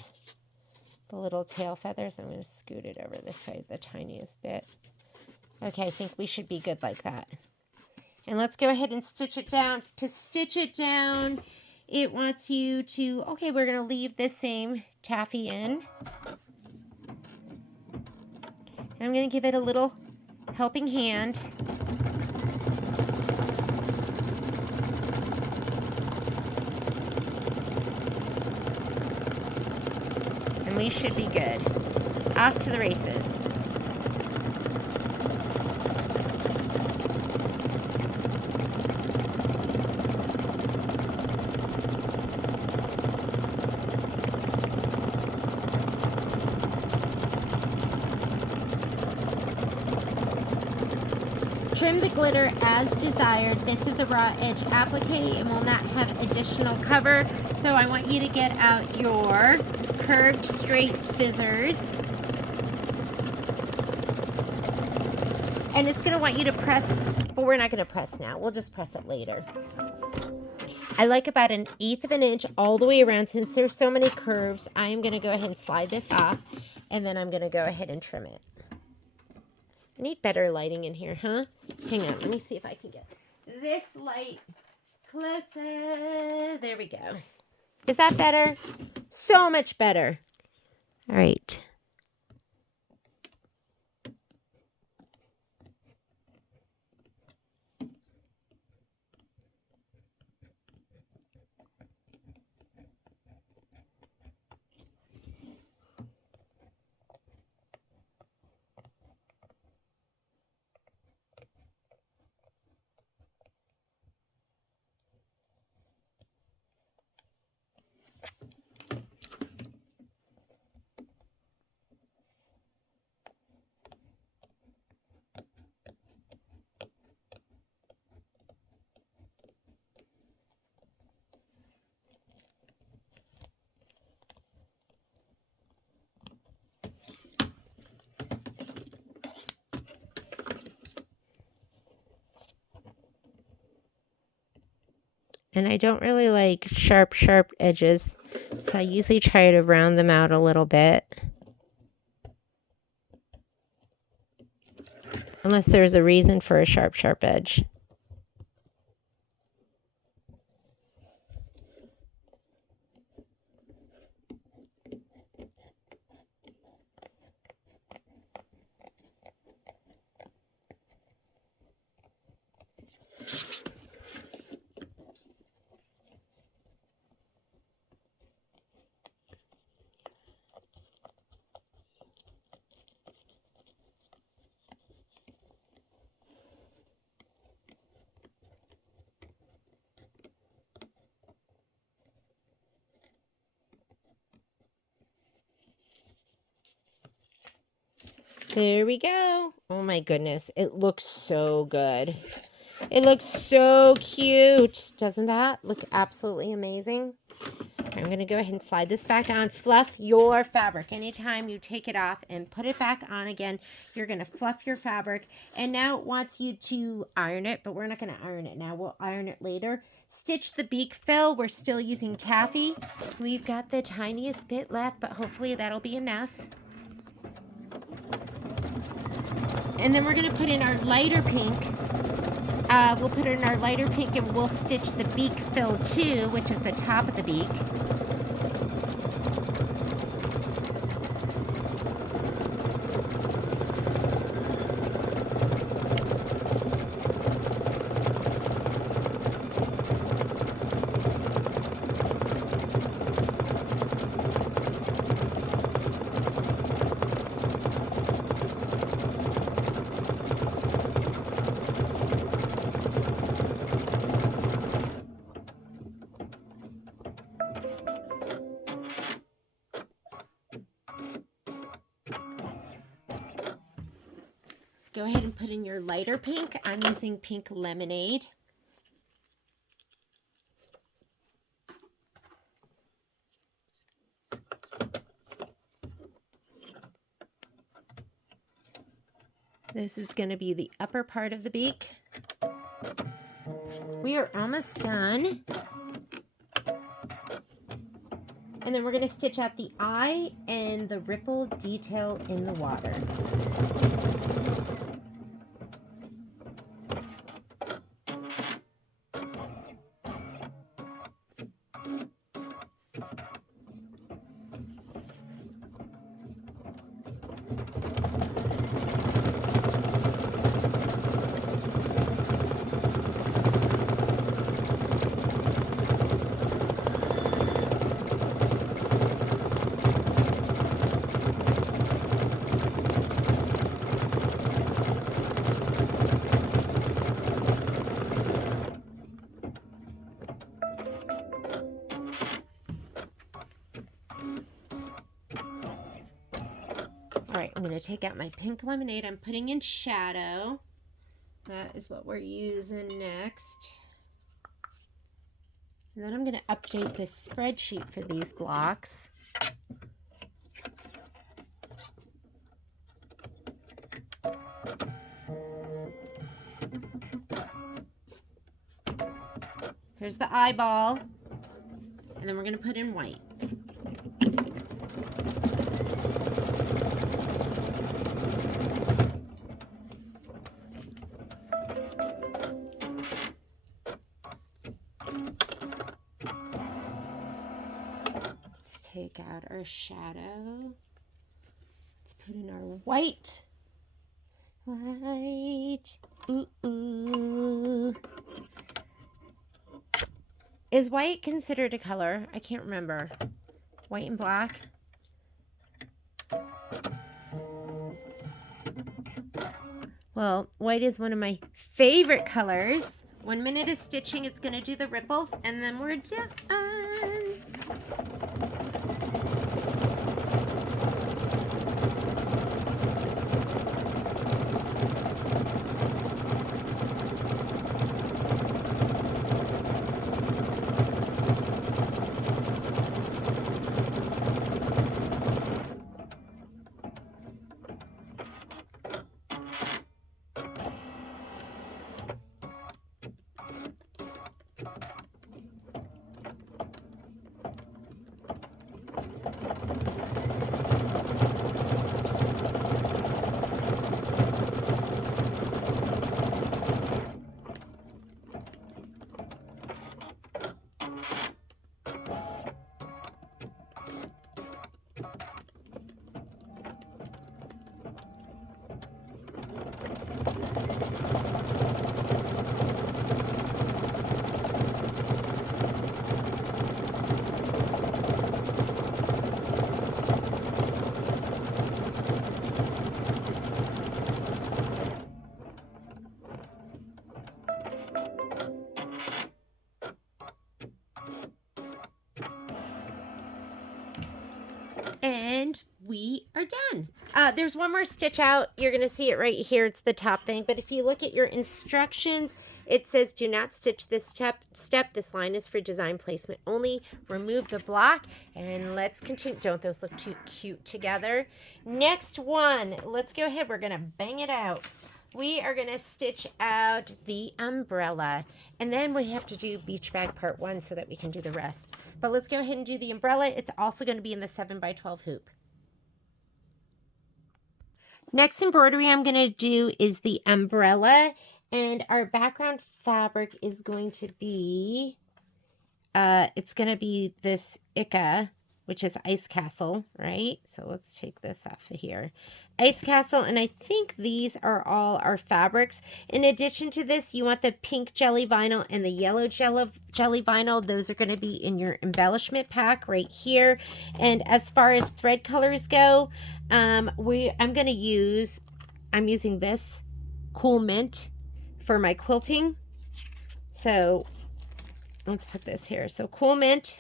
The little tail feathers, I'm going to scoot it over this way, the tiniest bit. Okay, I think we should be good like that. And let's go ahead and stitch it down. To stitch it down, it wants you to, okay, we're going to leave this same taffy in. And I'm going to give it a little helping hand. And we should be good. Off to the races. Trim the glitter as desired. This is a raw edge applique and will not have additional cover. So I want you to get out your curved straight scissors. And it's going to want you to press, but we're not going to press now. We'll just press it later. I like about 1/8 of an inch all the way around. Since there's so many curves, I am going to go ahead and slide this off. And then I'm going to go ahead and trim it. I need better lighting in here, huh? Hang on, let me see if I can get this light closer. There we go. Is that better? So much better. All right. And I don't really like sharp edges, so I usually try to round them out a little bit. Unless there's a reason for a sharp edge. There we go. Oh my goodness. It looks so good. It looks so cute. Doesn't that look absolutely amazing? I'm going to go ahead and slide this back on. Fluff your fabric. Anytime you take it off and put it back on again, you're going to fluff your fabric. And now it wants you to iron it, but we're not going to iron it now. We'll iron it later. Stitch the beak fill. We're still using taffy. We've got the tiniest bit left, but hopefully that'll be enough. And then we're going to put in our lighter pink. We'll put in our lighter pink and we'll stitch the beak fill too, which is the top of the beak. Go ahead and put in your lighter pink. I'm using pink lemonade. This is going to be the upper part of the beak. We are almost done. And then we're going to stitch out the eye and the ripple detail in the water. All right, I'm going to take out my pink lemonade. I'm putting in shadow. That is what we're using next. And then I'm going to update this spreadsheet for these blocks. Here's the eyeball. And then we're going to put in white. Take out our shadow. Let's put in our white. White. Ooh, ooh. Is white considered a color? I can't remember. White and black. Well, white is one of my favorite colors. 1 minute of stitching, it's going to do the ripples, and then we're done. And we are done. There's one more stitch out. You're going to see it right here. It's the top thing. But if you look at your instructions, it says do not stitch this step. This line is for design placement only. Remove the block and let's continue. Don't those look too cute together? Next one. Let's go ahead. We're going to bang it out. We are going to stitch out the umbrella. And then we have to do beach bag part 1 so that we can do the rest. But let's go ahead and do the umbrella. It's also going to be in the 7x12 hoop. Next embroidery I'm going to do is the umbrella. And our background fabric is going to be, it's going to be this Ica, which is Ice Castle, right? So let's take this off of here. Ice Castle, and I think these are all our fabrics. In addition to this, you want the pink jelly vinyl and the yellow jelly vinyl. Those are going to be in your embellishment pack right here. And as far as thread colors go, I'm using this Cool Mint for my quilting. So let's put this here. So Cool Mint.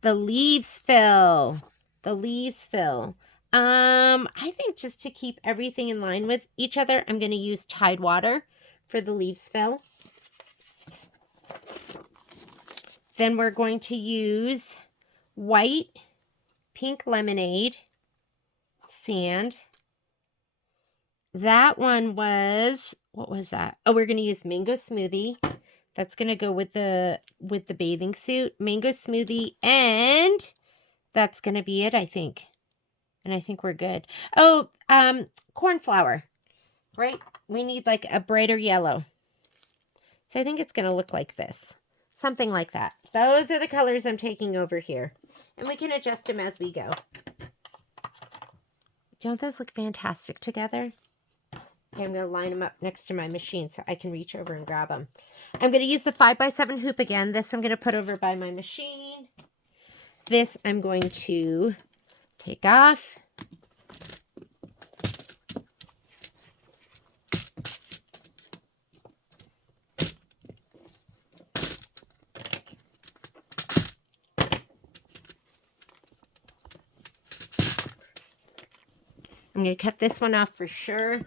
The leaves fill. I think just to keep everything in line with each other, I'm going to use Tide Water for the leaves fill. Then we're going to use white, pink lemonade, sand. That one was, what was that? Oh, we're going to use mango smoothie. That's going to go with the bathing suit. Mango smoothie, and that's going to be it, I think. And I think we're good. Oh, corn flour, right? We need like a brighter yellow. So I think it's going to look like this. Something like that. Those are the colors I'm taking over here. And we can adjust them as we go. Don't those look fantastic together? Okay, I'm going to line them up next to my machine so I can reach over and grab them. I'm going to use the 5x7 hoop again. This I'm going to put over by my machine. This I'm going to take off. I'm going to cut this one off for sure.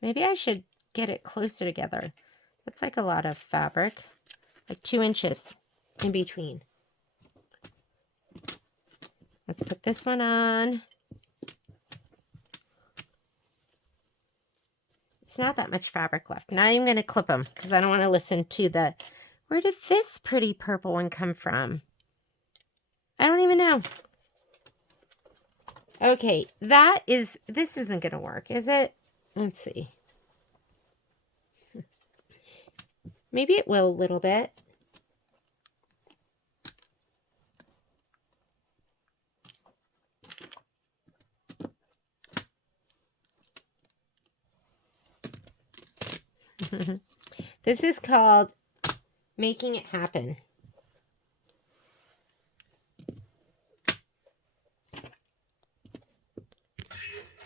Maybe I should get it closer together. That's like a lot of fabric. Like 2 inches in between. Let's put this one on. It's not that much fabric left. Not even going to clip them because I don't want to listen to the, where did this pretty purple one come from? I don't even know. Okay, this isn't going to work, is it? Let's see. Maybe it will a little bit. This is called making it happen.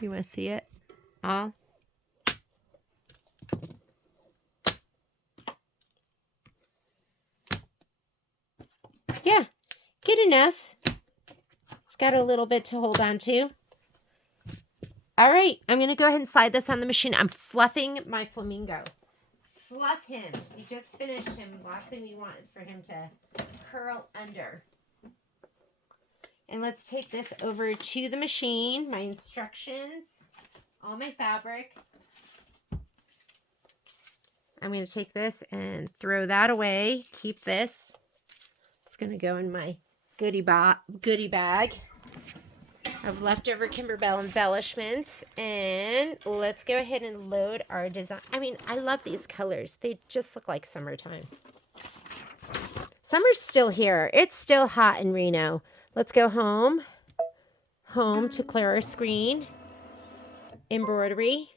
You want to see it all? Yeah, good enough. It's got a little bit to hold on to. All right, I'm going to go ahead and slide this on the machine. I'm fluffing my Flamingo. Fluff him. We just finished him. Last thing we want is for him to curl under. And let's take this over to the machine. My instructions, all my fabric. I'm going to take this and throw that away. Keep this. It's going to go in my goodie bag of leftover Kimberbell embellishments. And let's go ahead and load our design. I mean, I love these colors. They just look like summertime. Summer's still here. It's still hot in Reno. Let's go home. Home to clear our screen. Embroidery.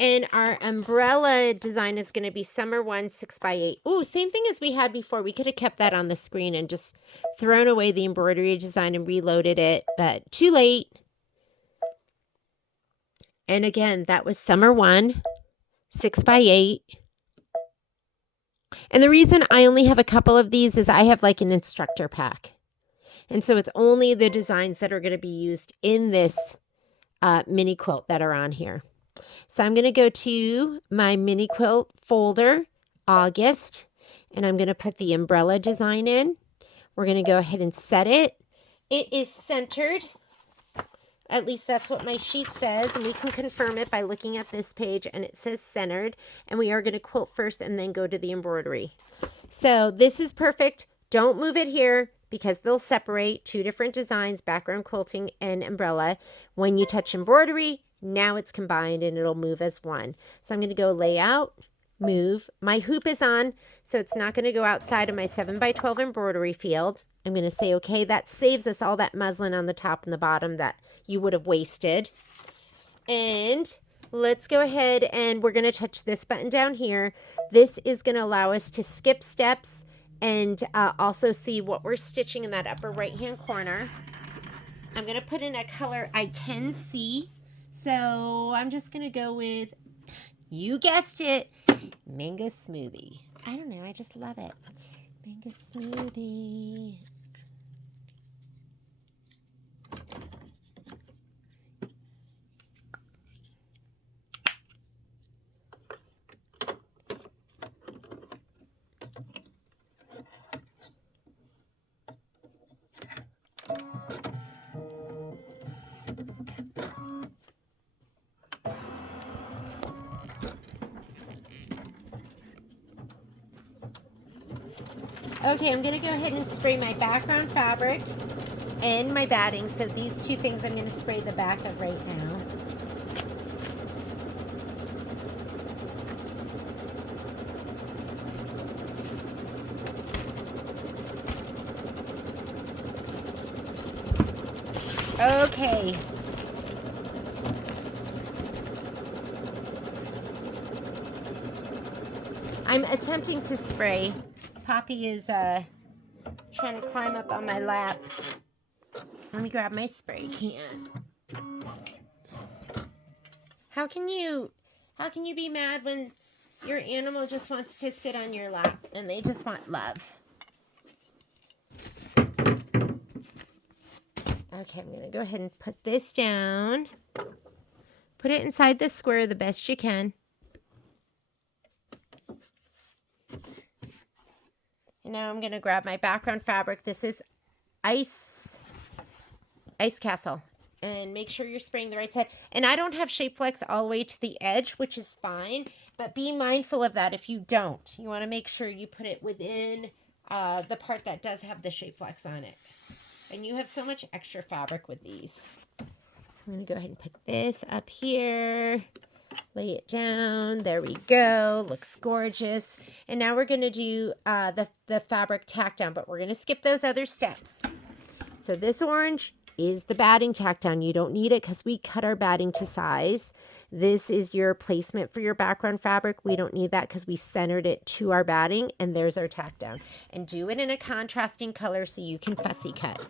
And our umbrella design is going to be Summer 1 6x8. Ooh, same thing as we had before. We could have kept that on the screen and just thrown away the embroidery design and reloaded it, but too late. And again, that was Summer 1 6x8. And the reason I only have a couple of these is I have like an instructor pack. And so it's only the designs that are going to be used in this mini quilt that are on here. So I'm going to go to my mini quilt folder, August, and I'm going to put the umbrella design in. We're going to go ahead and set it. It is centered. At least that's what my sheet says, and we can confirm it by looking at this page, and it says centered, and we are going to quilt first and then go to the embroidery. So this is perfect. Don't move it here because they'll separate two different designs, background quilting and umbrella. When you touch embroidery, now it's combined and it'll move as one. So I'm going to go layout, move. My hoop is on, so it's not going to go outside of my 7x12 embroidery field. I'm going to say, okay, that saves us all that muslin on the top and the bottom that you would have wasted. And let's go ahead and we're going to touch this button down here. This is going to allow us to skip steps and also see what we're stitching in that upper right-hand corner. I'm going to put in a color I can see. So I'm just going to go with, you guessed it, Mango Smoothie. I don't know, I just love it. Mango Smoothie. Okay, I'm going to go ahead and spray my background fabric and my batting. So these two things I'm going to spray the back of right now. Okay. I'm attempting to spray. Poppy is trying to climb up on my lap. Let me grab my spray can. How can you be mad when your animal just wants to sit on your lap and they just want love? Okay, I'm going to go ahead and put this down. Put it inside the square the best you can. And now I'm going to grab my background fabric. This is Ice Castle. And make sure you're spraying the right side. And I don't have shape flex all the way to the edge, which is fine. But be mindful of that if you don't. You want to make sure you put it within the part that does have the shape flex on it. And you have so much extra fabric with these. So I'm going to go ahead and put this up here. Lay it down. There we go. Looks gorgeous. And now we're going to do the fabric tack down, but we're going to skip those other steps. So this orange is the batting tack down. You don't need it because we cut our batting to size. This is your placement for your background fabric. We don't need that because we centered it to our batting, and there's our tack down. And do it in a contrasting color so you can fussy cut.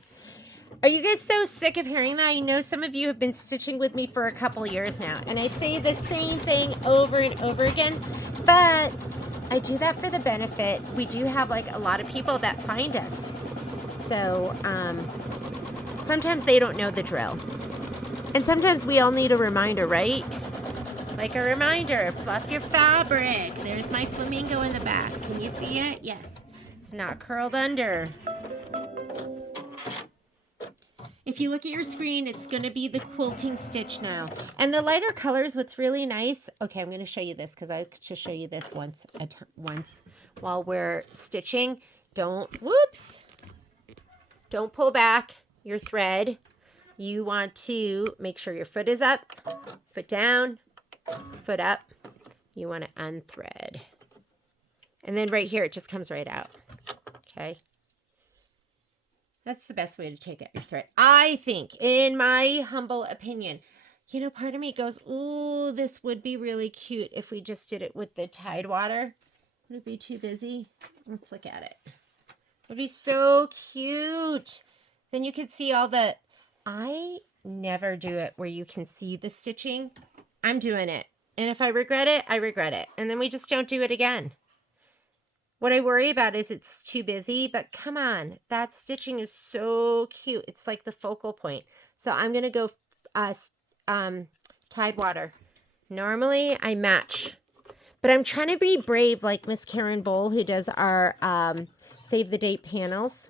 Are you guys so sick of hearing that? I know some of you have been stitching with me for a couple years now, and I say the same thing over and over again, but I do that for the benefit. We do have like a lot of people that find us. So sometimes they don't know the drill. And sometimes we all need a reminder, right? Like a reminder, fluff your fabric. There's my flamingo in the back. Can you see it? Yes. It's not curled under. If you look at your screen, it's going to be the quilting stitch now. And the lighter colors, what's really nice. Okay, I'm going to show you this because I could just show you this once while we're stitching. Don't pull back your thread. You want to make sure your foot is up, foot down, foot up. You want to unthread. And then right here, it just comes right out. Okay. That's the best way to take out your thread, I think, in my humble opinion. You know, part of me goes, ooh, this would be really cute if we just did it with the Tide water. Would it be too busy? Let's look at it. It would be so cute. Then you could see all the... I never do it where you can see the stitching. I'm doing it. And if I regret it, I regret it. And then we just don't do it again. What I worry about is it's too busy, but come on, that stitching is so cute. It's like the focal point. So I'm going to go Tidewater. Normally I match, but I'm trying to be brave like Miss Karen Bowl, who does our Save the Date panels.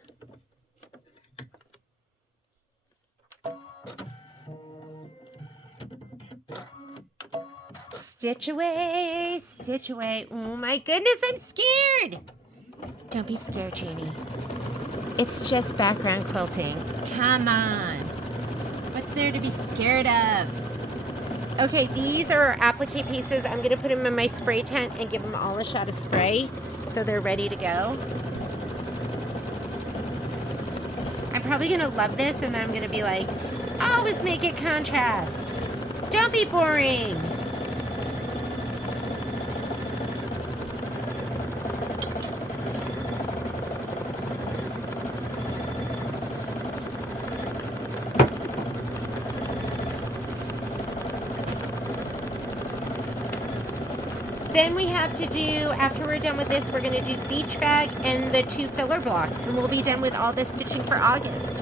Stitch away, stitch away. Oh my goodness, I'm scared. Don't be scared, Jeannie. It's just background quilting. Come on. What's there to be scared of? Okay, these are applique pieces. I'm going to put them in my spray tent and give them all a shot of spray so they're ready to go. I'm probably going to love this, and then I'm going to be like, always make it contrast. Don't be boring. Then we have to do, after we're done with this, we're going to do beach bag and the 2 filler blocks, and we'll be done with all this stitching for August.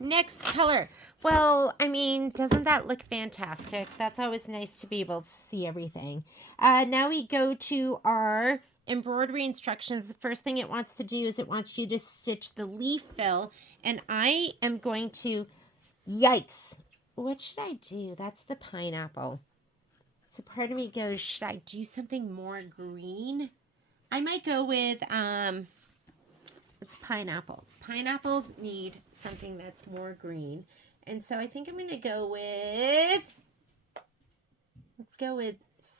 Next color. Well, I mean, doesn't that look fantastic? That's always nice to be able to see everything. Now we go to our embroidery instructions. The first thing it wants to do is it wants you to stitch the leaf fill. And I am going to, yikes. What should I do? That's the pineapple. So part of me goes, should I do something more green? I might go with, It's pineapple. Pineapples need something that's more green. And so I think I'm going to go with, let's go with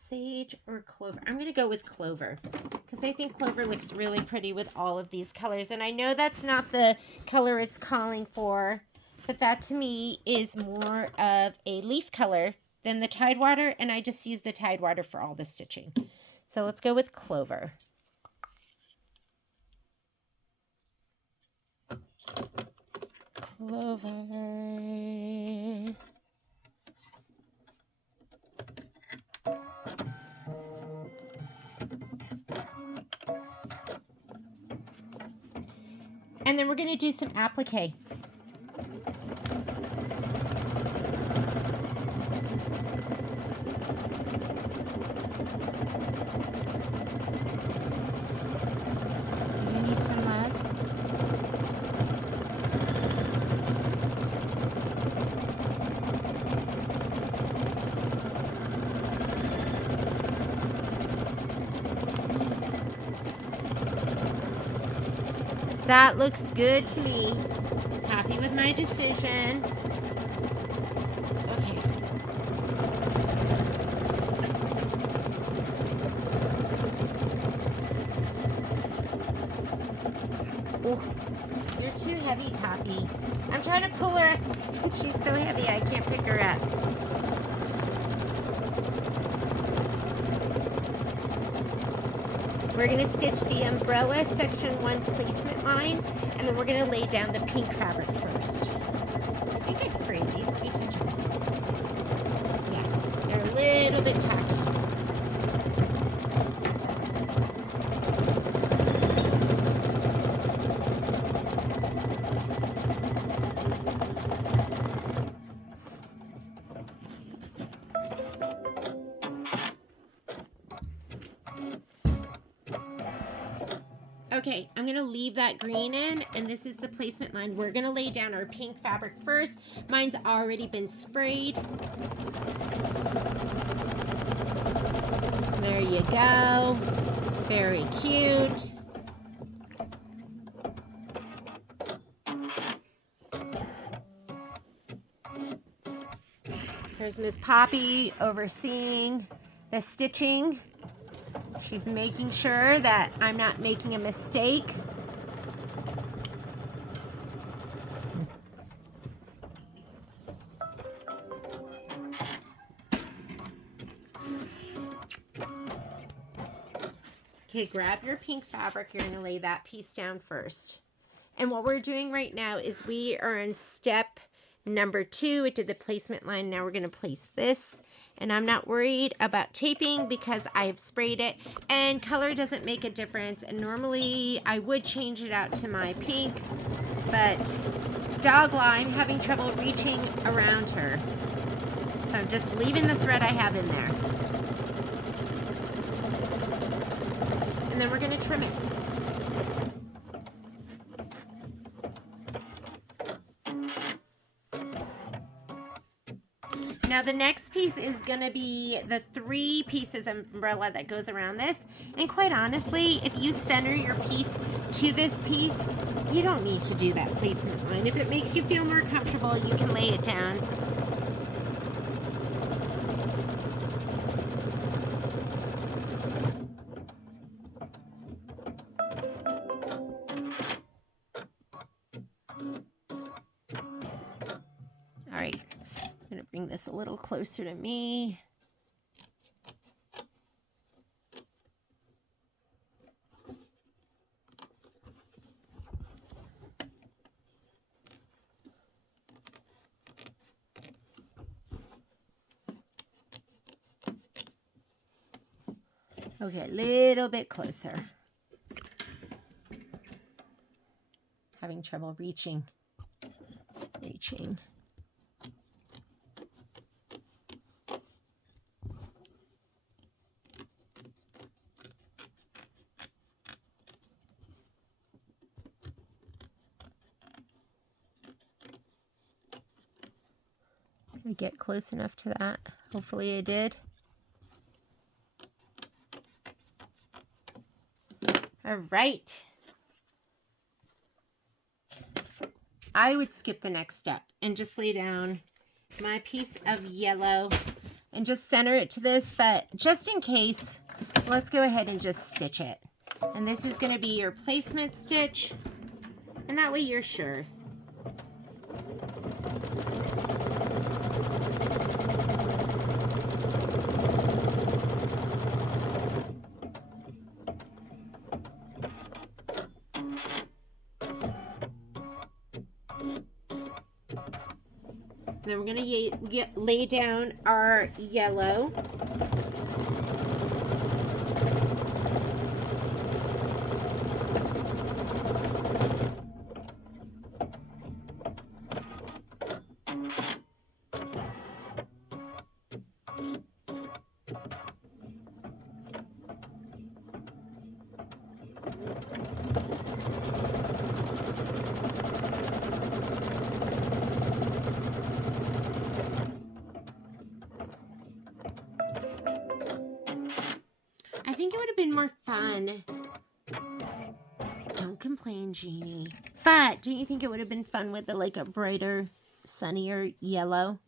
sage or clover. I'm going to go with clover because I think clover looks really pretty with all of these colors. And I know that's not the color it's calling for, but that to me is more of a leaf color than the Tidewater. And I just use the Tidewater for all the stitching. So let's go with clover. Clover. And then we're going to do some applique. You need some love? That looks good to me. Happy with my decision. Okay. Oh, you're too heavy, Poppy. I'm trying to pull her. She's so heavy I can't pick her up. We're going to stitch the umbrella section 1 placement line, and then we're going to lay down the pink fabric first. I think I sprayed these. Let me touch them. Yeah, they're a little bit tacky. Okay, I'm gonna leave that green in, and this is the placement line. We're gonna lay down our pink fabric first. Mine's already been sprayed. There you go. Very cute. Here's Miss Poppy overseeing the stitching. She's making sure that I'm not making a mistake. Okay, grab your pink fabric. You're going to lay that piece down first. And what we're doing right now is we are in step number 2. It did the placement line. Now we're going to place this. And I'm not worried about taping because I've sprayed it. And color doesn't make a difference. And normally I would change it out to my pink. But Dogla, I'm having trouble reaching around her. So I'm just leaving the thread I have in there. And then we're going to trim it. Now the next piece is going to be the 3 pieces of umbrella that goes around this. And quite honestly, if you center your piece to this piece, you don't need to do that placement line. If it makes you feel more comfortable, you can lay it down. All right. I'm going to bring this a little closer to me. Okay, a little bit closer. Having trouble reaching. Did I get close enough to that? Hopefully I did. All right. I would skip the next step and just lay down my piece of yellow and just center it to this, but just in case, let's go ahead and just stitch it. And this is going to be your placement stitch, and that way you're sure. Then we're going to lay down our yellow. I think it would have been more fun. Don't complain, Jeannie. But do you think it would have been fun with a brighter, sunnier yellow?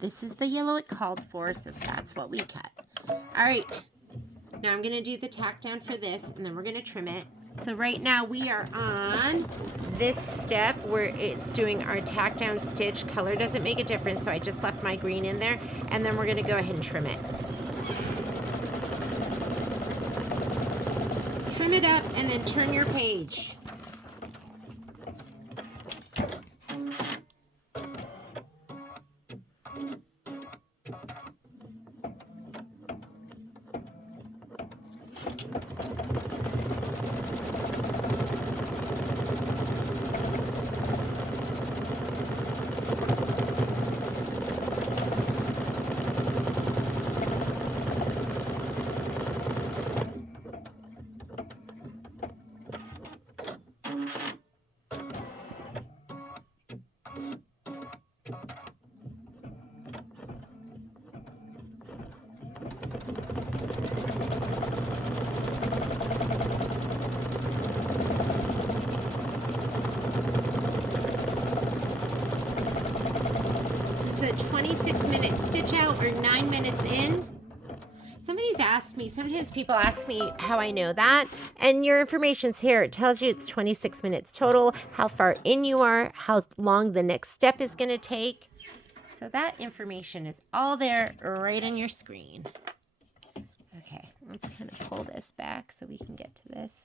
This is the yellow it called for, so that's what we cut. All right. Now I'm going to do the tack down for this, and then we're going to trim it. So right now we are on this step where it's doing our tack down stitch. Color doesn't make a difference, so I just left my green in there, and then we're going to go ahead and trim it. Trim it up and then turn your page. This is a 26-minute stitch out or 9 minutes in. Somebody's asked me, sometimes people ask me how I know that, and your information's here. It tells you it's 26 minutes total, how far in you are, how long the next step is going to take. So that information is all there right on your screen. Okay, let's kind of pull this back so we can get to this.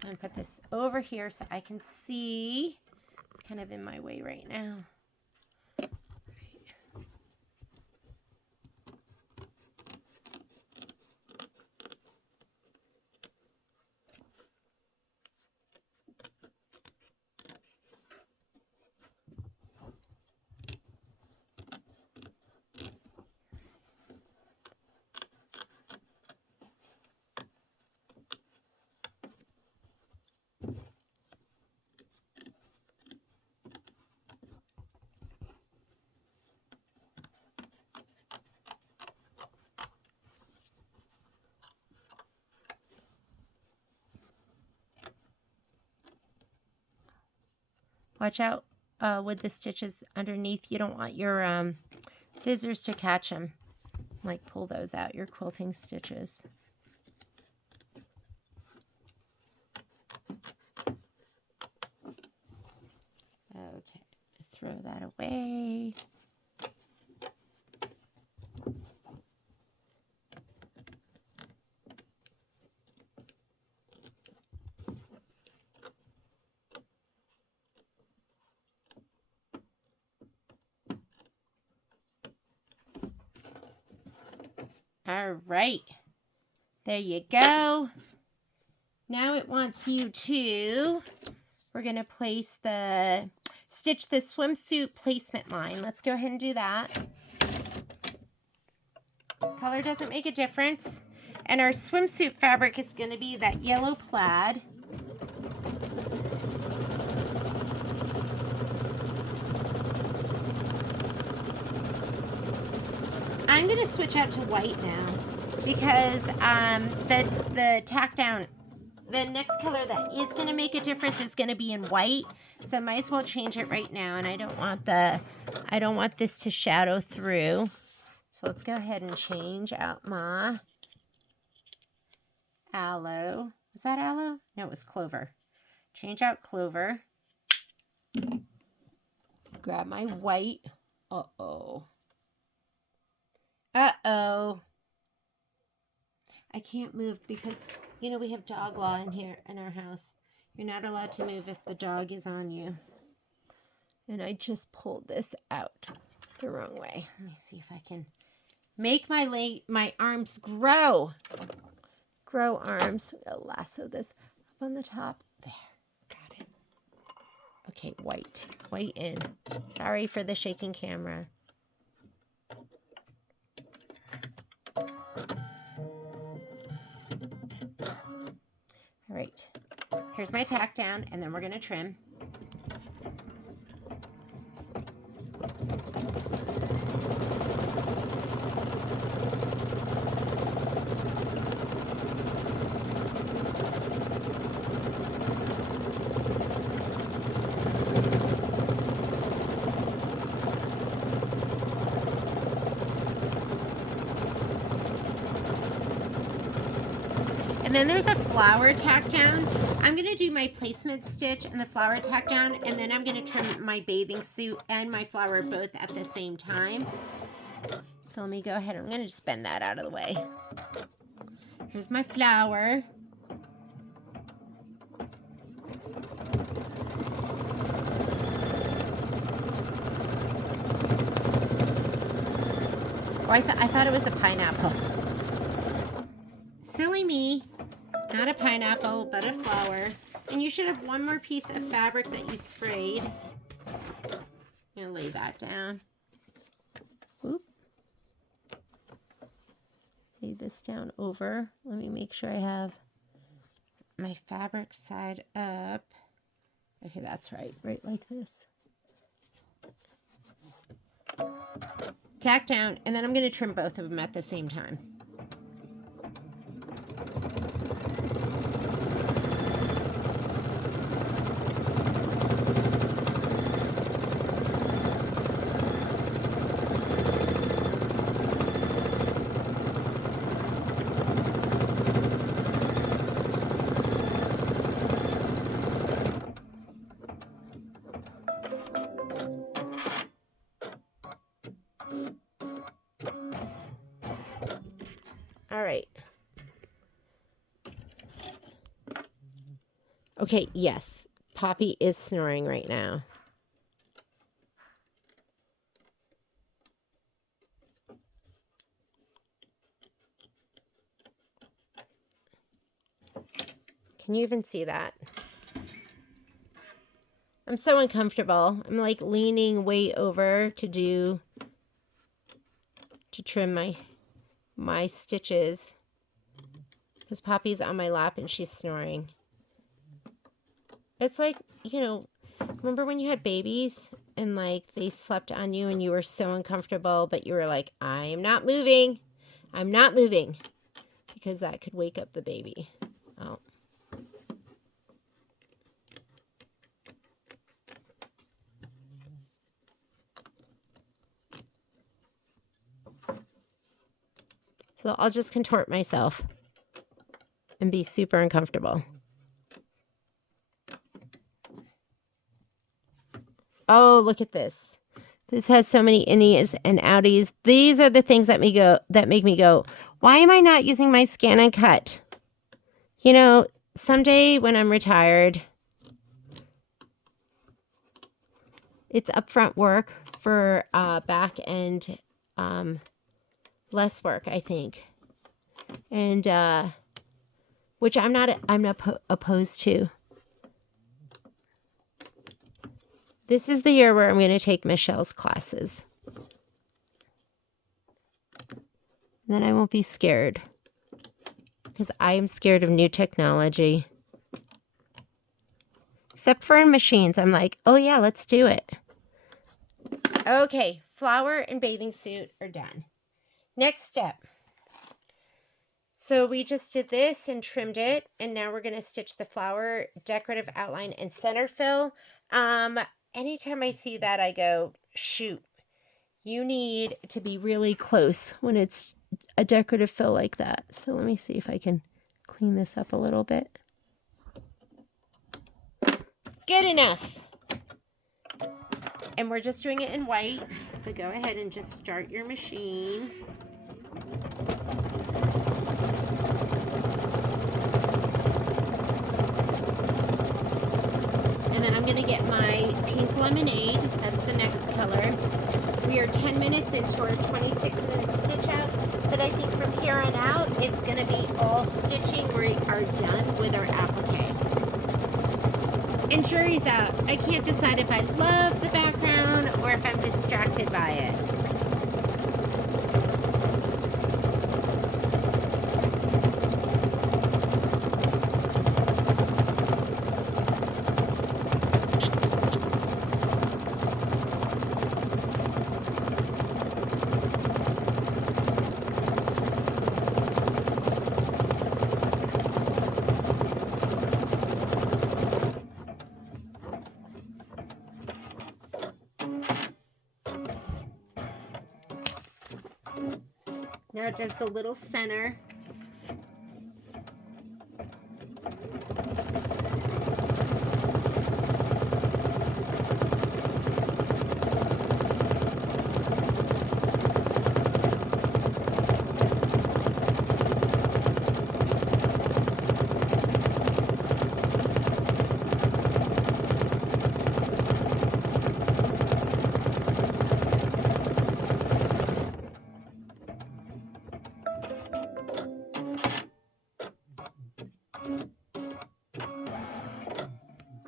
I'm going to put this over here so I can see. It's kind of in my way right now. Watch out with the stitches underneath. You don't want your scissors to catch them. Like pull those out, your quilting stitches. Okay, throw that away. All right, there you go. Now it wants you to, we're going to stitch the swimsuit placement line. Let's go ahead and do that. Color doesn't make a difference. And our swimsuit fabric is going to be that yellow plaid. I'm going to switch out to white now because the tack down, the next color that is going to make a difference is going to be in white. So I might as well change it right now. And I don't want this to shadow through. So let's go ahead and change out my aloe. Was that aloe? No, it was clover. Change out clover. Grab my white. Uh-oh. Uh-oh. I can't move because, you know, we have dog law in here in our house. You're not allowed to move if the dog is on you. And I just pulled this out the wrong way. Let me see if I can make my arms grow. Grow arms. I'll lasso this up on the top. There. Got it. Okay, white. White in. Sorry for the shaking camera. All right, here's my tack down, and then we're going to trim. And then there's a flower tack down. I'm going to do my placement stitch and the flower tack down, and then I'm going to trim my bathing suit and my flower both at the same time. So let me go ahead. I'm going to just bend that out of the way. Here's my flower. Oh, I thought it was a pineapple. Silly me. Not a pineapple, but a flower. And you should have one more piece of fabric that you sprayed. I'm going to lay that down. Oop. Lay this down over. Let me make sure I have my fabric side up. Okay, that's right. Right like this. Tack down, and then I'm going to trim both of them at the same time. All right. Okay, yes. Poppy is snoring right now. Can you even see that? I'm so uncomfortable. I'm like leaning way over to trim my stitches because Poppy's on my lap and she's snoring. It's like, you know, remember when you had babies and like they slept on you and you were so uncomfortable, but you were like, I am not moving. I'm not moving, because that could wake up the baby. Oh. So I'll just contort myself and be super uncomfortable. Oh, look at this. This has so many innies and outies. These are the things that make me go, why am I not using my scan and cut? You know, someday when I'm retired, it's upfront work for back and less work, I think. And which I'm not opposed to. This is the year where I'm going to take Michelle's classes. And then I won't be scared, because I am scared of new technology. Except for in machines, I'm like, oh yeah, let's do it. Okay, flower and bathing suit are done. Next step. So we just did this and trimmed it, and now we're going to stitch the flower, decorative outline, and center fill. Anytime I see that, I go, shoot, you need to be really close when it's a decorative fill like that. So let me see if I can clean this up a little bit. Good enough. And we're just doing it in white. So go ahead and just start your machine. And then I'm going to get my pink lemonade. That's the next color. We are 10 minutes into our 26-minute stitch out, but I think from here on out, it's going to be all stitching. We are done with our applique. And jury's out. I can't decide if I love the background or if I'm distracted by it. Now it does the little center.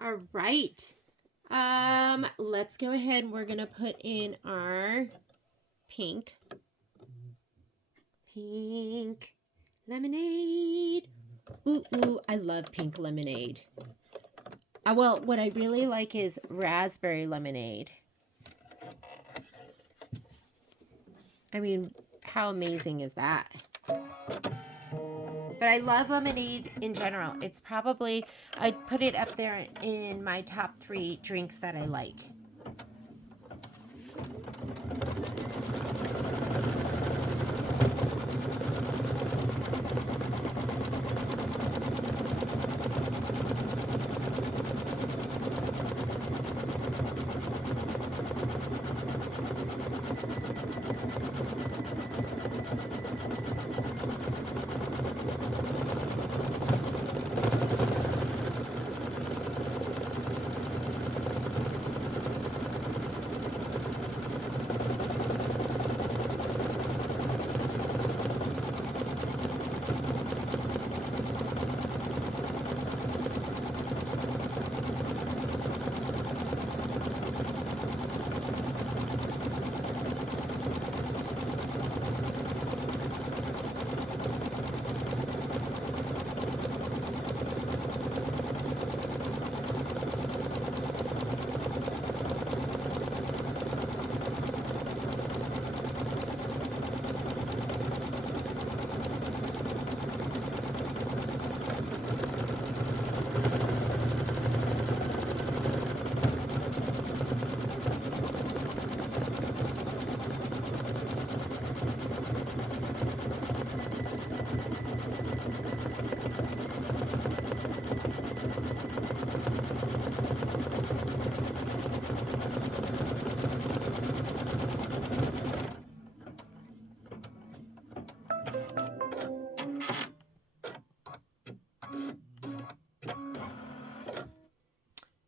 All right. Let's go ahead. We're gonna put in our pink lemonade. Ooh, I love pink lemonade. Well, what I really like is raspberry lemonade. I mean, how amazing is that? But I love lemonade in general. It's probably, I'd put it up there in my top 3 drinks that I like.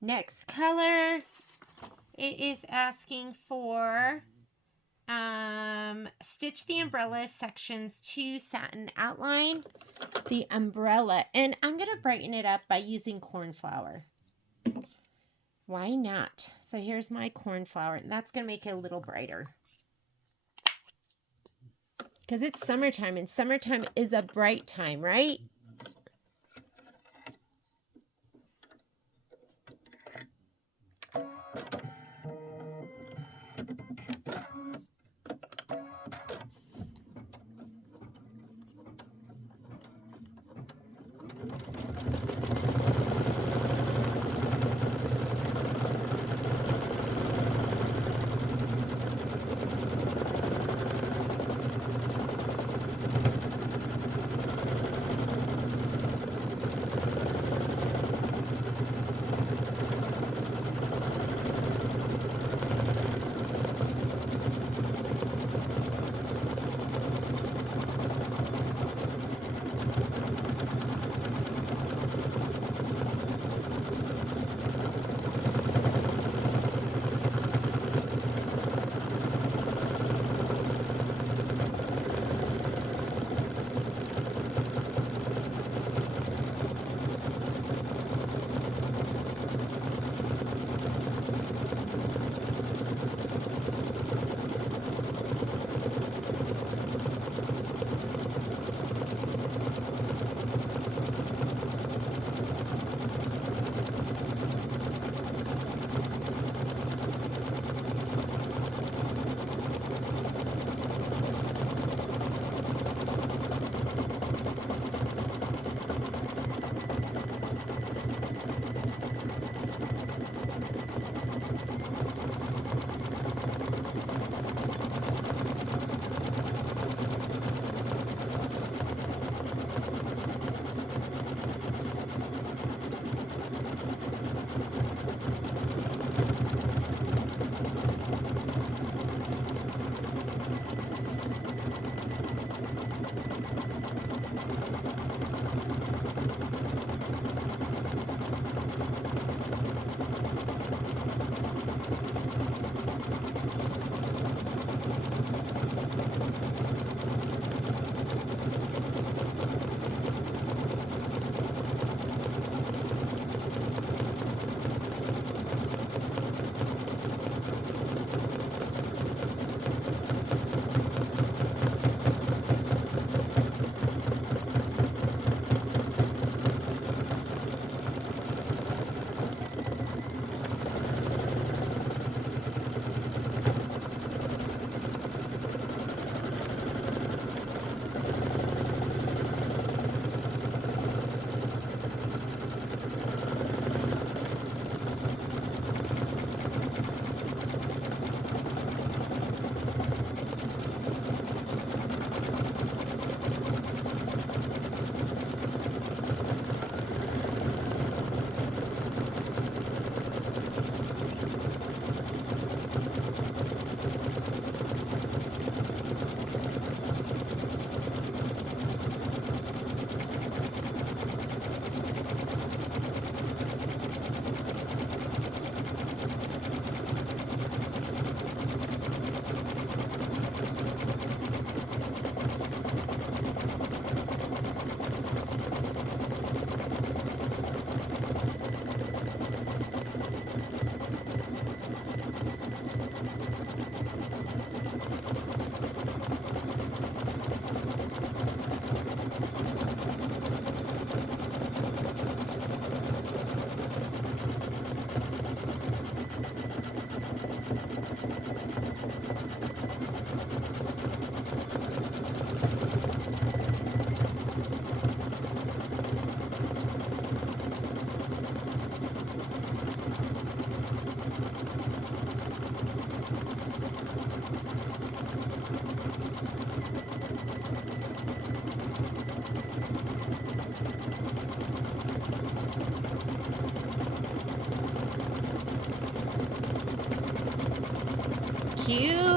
Next color, it is asking for stitch the umbrella sections 2 satin outline, the umbrella, and I'm going to brighten it up by using cornflower. Why not? So here's my cornflower, and that's going to make it a little brighter. Because it's summertime, and summertime is a bright time, right?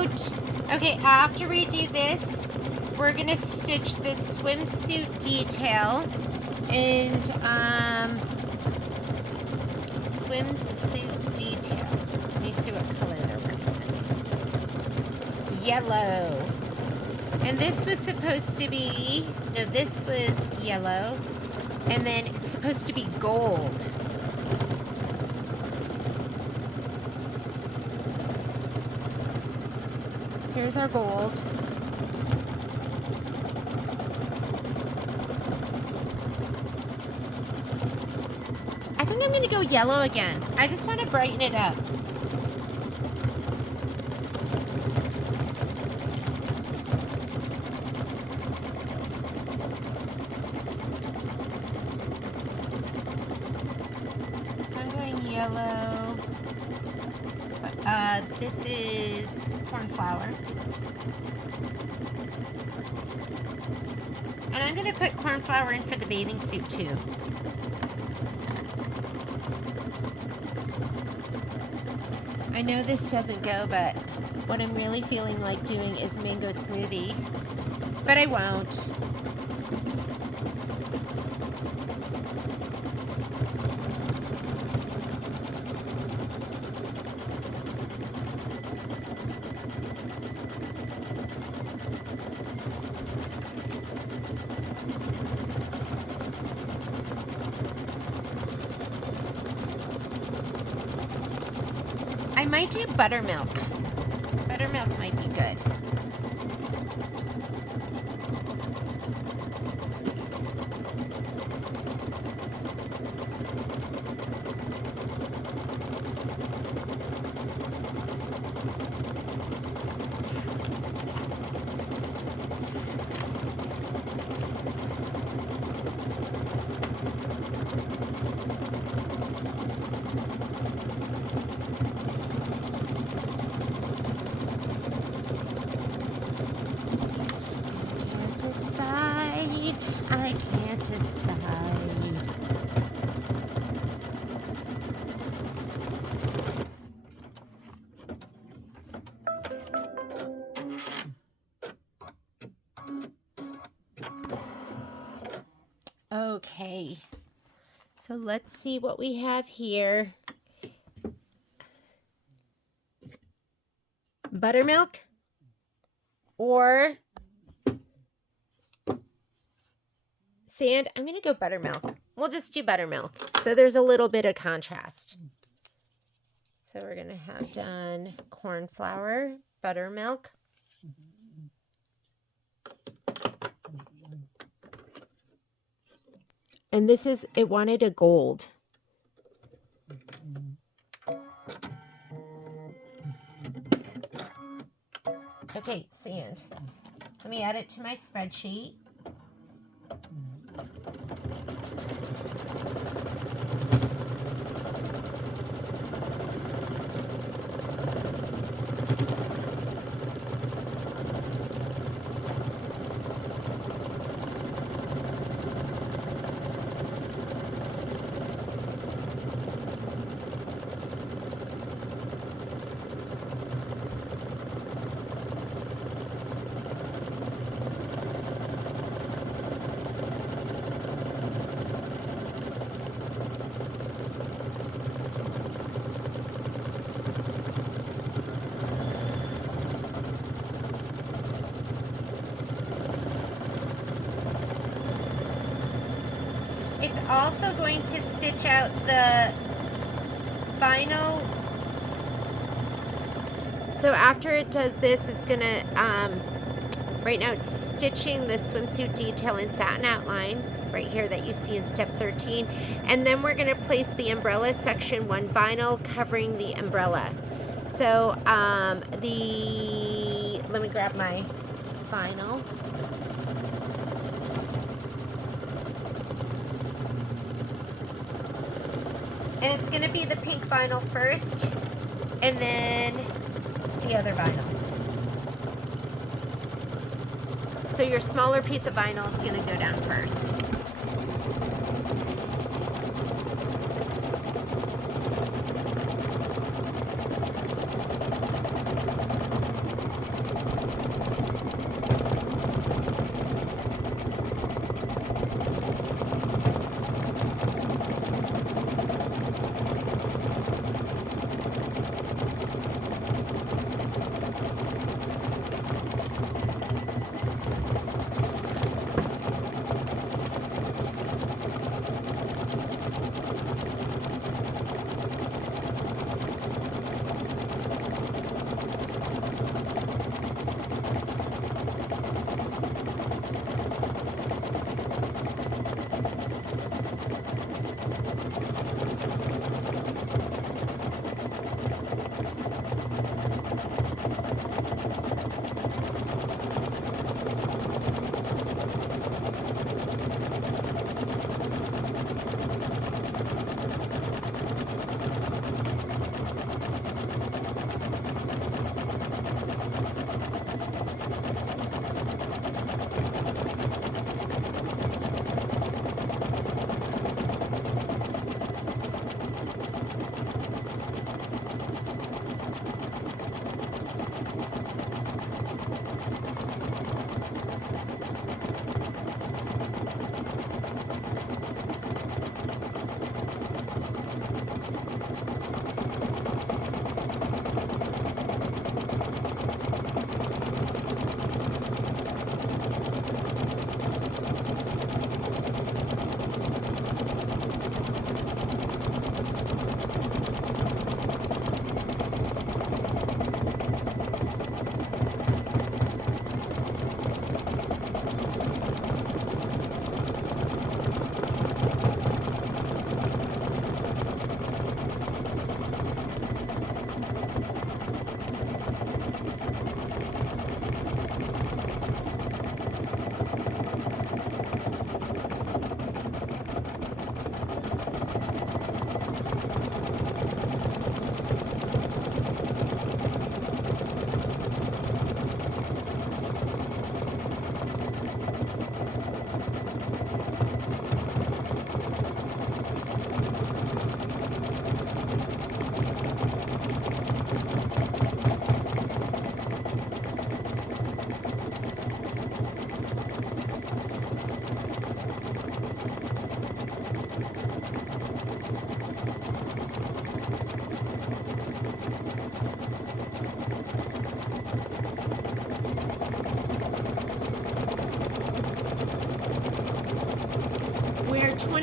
out. Okay, after we do this, we're gonna stitch this swimsuit detail and swimsuit detail. Let me see what color they're working on. Yellow. And this was supposed to be, no, this was yellow. And then it's supposed to be gold. Here's our gold. I think I'm gonna go yellow again. I just want to brighten it up. So I'm going yellow. This is cornflower. And I'm going to put cornflower in for the bathing suit too. I know this doesn't go, but what I'm really feeling like doing is mango smoothie. But I won't. I might do buttermilk. Buttermilk might be good. I can't decide. Okay, so let's see what we have here. Buttermilk or sand. I'm going to go buttermilk. We'll just do buttermilk. So there's a little bit of contrast. So we're going to have done cornflower, buttermilk. And this is, it wanted a gold. Okay, sand. Let me add it to my spreadsheet. It's also going to stitch out the vinyl. So after it does this, it's gonna, right now it's stitching the swimsuit detail in satin outline, right here that you see in step 13. And then we're gonna place the umbrella section 1 vinyl covering the umbrella. So let me grab my vinyl. And it's going to be the pink vinyl first, and then the other vinyl. So your smaller piece of vinyl is going to go down first.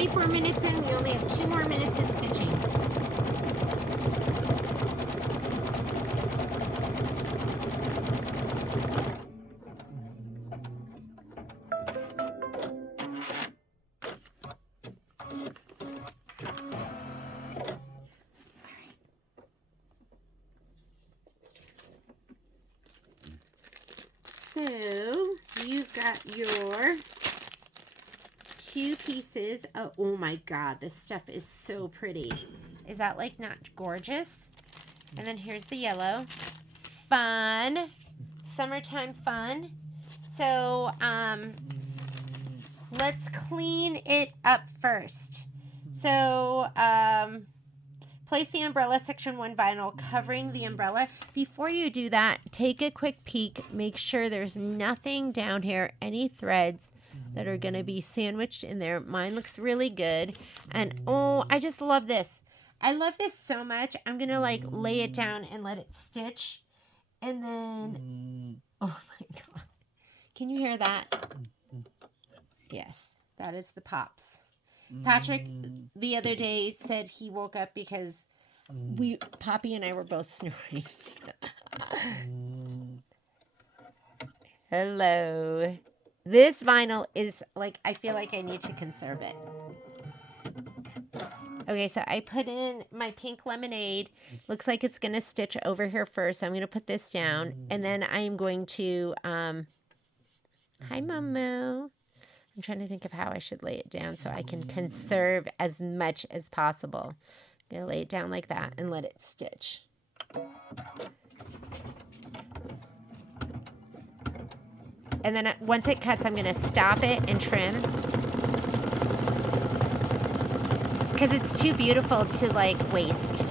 24 minutes in. We only have 2 more minutes of stitching. So you've got your 2 pieces. Oh my God, this stuff is so pretty. Is that like not gorgeous? And then here's the yellow. Fun. Summertime fun. So let's clean it up first. So place the umbrella section 1 vinyl covering the umbrella. Before you do that, take a quick peek. Make sure there's nothing down here, any threads that are going to be sandwiched in there. Mine looks really good. And oh, I just love this. I love this so much. I'm going to like lay it down and let it stitch. And then, oh my God. Can you hear that? Yes, that is the pops. Patrick the other day said he woke up because Poppy and I were both snoring. Hello. This vinyl is like, I feel like I need to conserve it. Okay, so I put in my pink lemonade. Looks like it's going to stitch over here first. I'm going to put this down. And then I'm going to, hi, Momo. I'm trying to think of how I should lay it down so I can conserve as much as possible. I'm going to lay it down like that and let it stitch. And then once it cuts, I'm going to stop it and trim. Because it's too beautiful to like waste.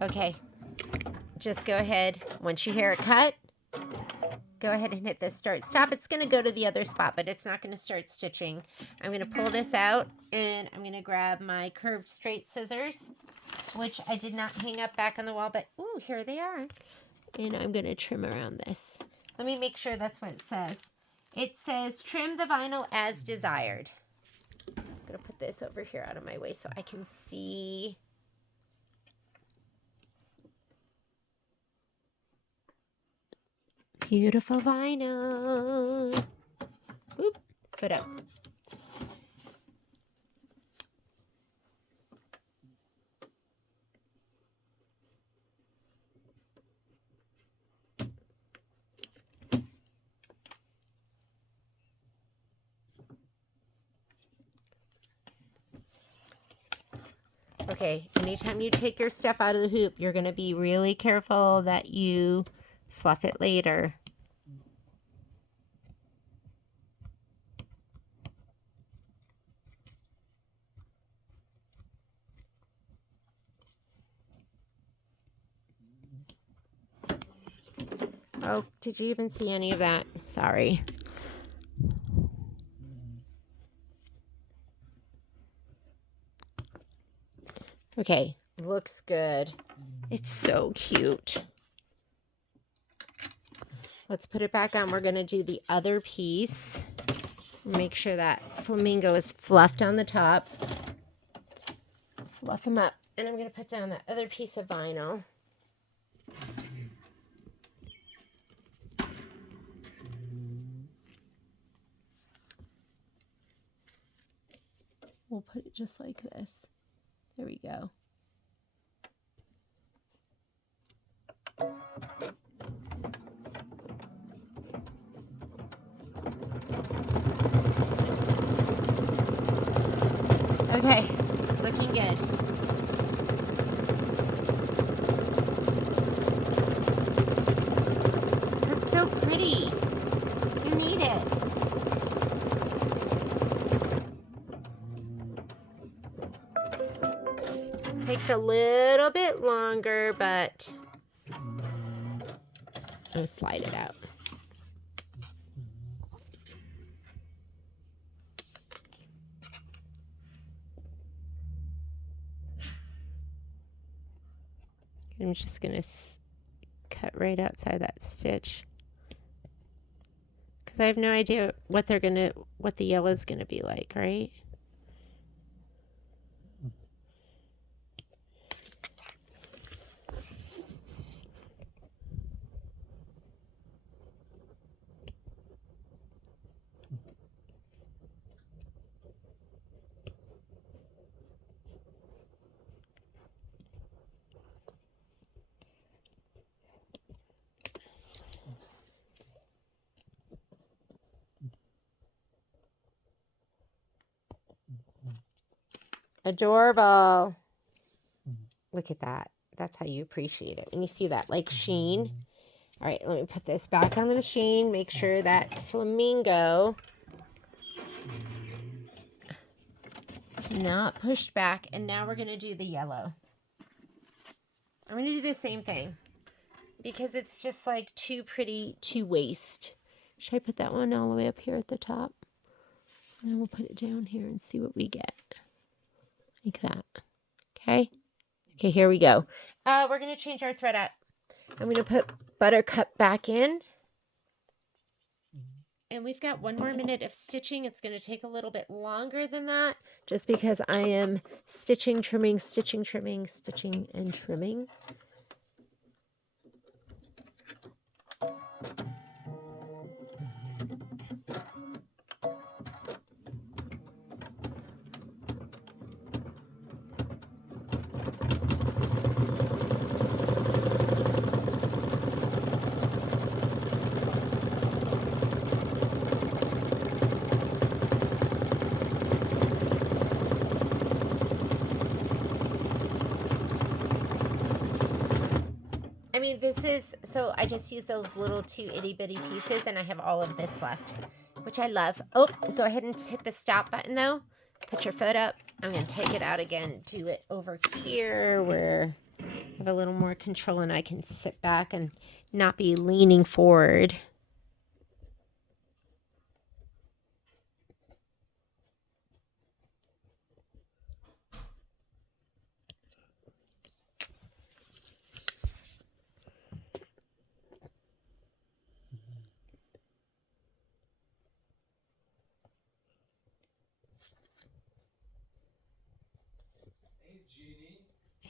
Okay, just go ahead. Once you hear it cut, go ahead and hit this start stop. It's going to go to the other spot, but it's not going to start stitching. I'm going to pull this out and I'm going to grab my curved straight scissors, which I did not hang up back on the wall, but ooh, here they are. And I'm going to trim around this. Let me make sure that's what it says. It says trim the vinyl as desired. I'm going to put this over here out of my way so I can see. Beautiful vinyl. Oop, foot up. Okay, anytime you take your stuff out of the hoop, you're going to be really careful that you fluff it later. Oh, did you even see any of that? Sorry. Okay, looks good. It's so cute. Let's put it back on. We're going to do the other piece. Make sure that flamingo is fluffed on the top. Fluff them up. And I'm going to put down that other piece of vinyl. We'll put it just like this. There we go. Okay, looking good. That's so pretty. You need it. Takes a little bit longer, but I'll slide it out. I'm just going to cut right outside that stitch. Because I have no idea what what the yellow is going to be like, right? Adorable. Look at that. That's how you appreciate it. And you see that like sheen. All right, let me put this back on the machine. Make sure that flamingo is not pushed back. And now we're going to do the yellow. I'm going to do the same thing because it's just like too pretty to waste. Should I put that one all the way up here at the top? And then we'll put it down here and see what we get. Like that. Okay. Okay, here we go. We're going to change our thread up. I'm going to put Buttercup back in. And we've got 1 more minute of stitching. It's going to take a little bit longer than that just because I am stitching, trimming, stitching, trimming, stitching, and trimming. I mean, this is, so I just use those little 2 itty bitty pieces and I have all of this left, which I love. Oh, go ahead and hit the stop button though. Put your foot up. I'm going to take it out again. Do it over here where I have a little more control and I can sit back and not be leaning forward.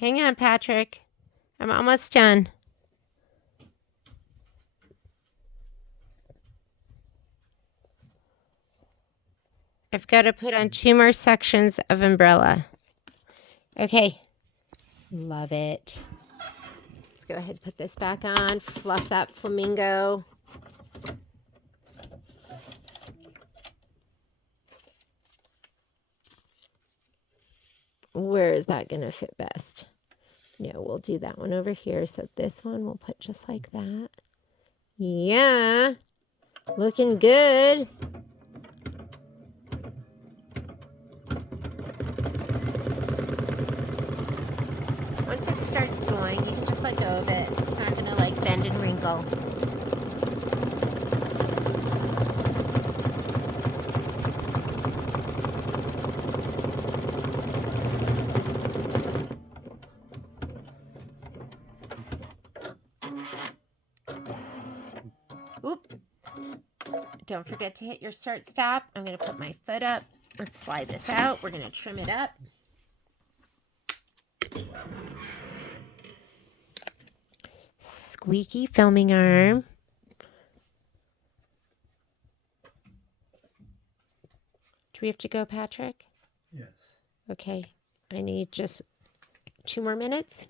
Hang on, Patrick. I'm almost done. I've got to put on 2 more sections of umbrella. Okay. Love it. Let's go ahead and put this back on. Fluff that flamingo. Where is that going to fit best? No, we'll do that one over here. So this one we'll put just like that. Yeah. Looking good. Once it starts going, you can just let go of it. It's not going to like bend and wrinkle. Oop. Don't forget to hit your start stop. I'm going to put my foot up. Let's slide this out. We're going to trim it up. Squeaky filming arm. Do we have to go, Patrick? Yes. Okay. I need just 2 more minutes.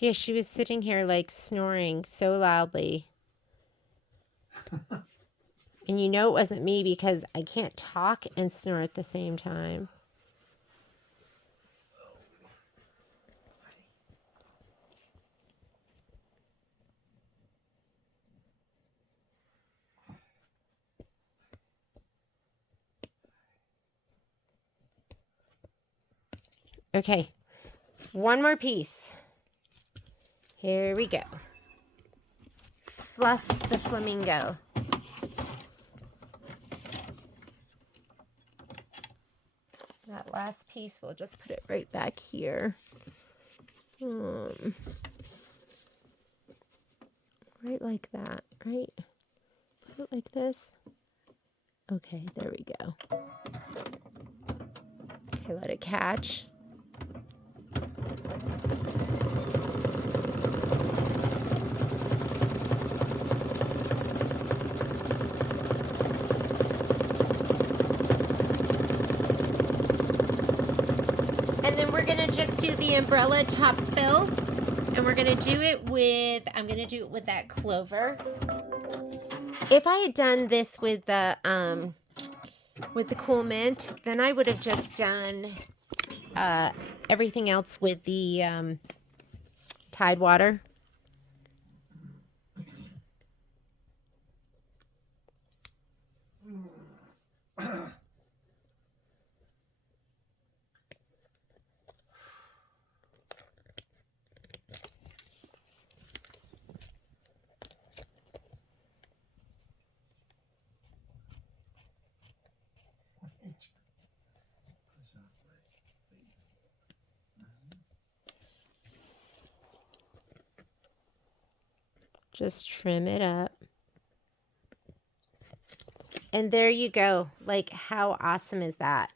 Yeah, she was sitting here like snoring so loudly. And you know it wasn't me because I can't talk and snore at the same time. Okay, 1 more piece. Here we go. Fluff the flamingo. last piece, we'll just put it right back here. Right like that, right? Put it like this. Okay, there we go. Okay, let it catch. And then we're gonna just do the umbrella top fill, and we're gonna do it with, I'm gonna do it with that clover. If I had done this with the cool mint, then I would have just done everything else with the Tide water. Just trim it up. And there you go. Like, how awesome is that?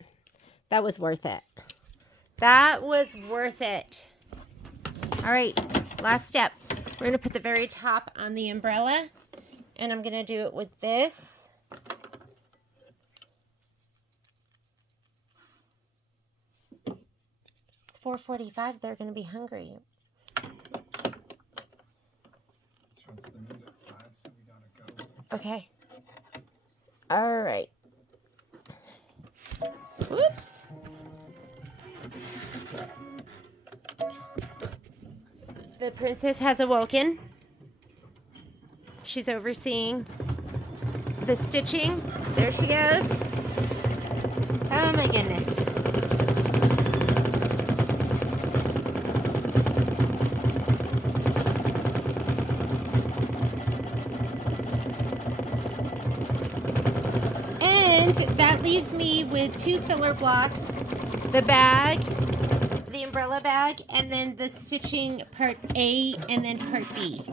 That was worth it. That was worth it. All right, last step. We're going to put the very top on the umbrella, and I'm going to do it with this. It's 4:45. They're going to be hungry. Okay. All right. Whoops. The princess has awoken. She's overseeing the stitching. There she goes. Oh my goodness. And that leaves me with 2 filler blocks, the bag, the umbrella bag, and then the stitching part A and then part B.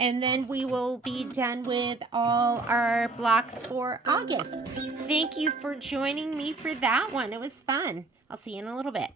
And then we will be done with all our blocks for August. Thank you for joining me for that one. It was fun. I'll see you in a little bit.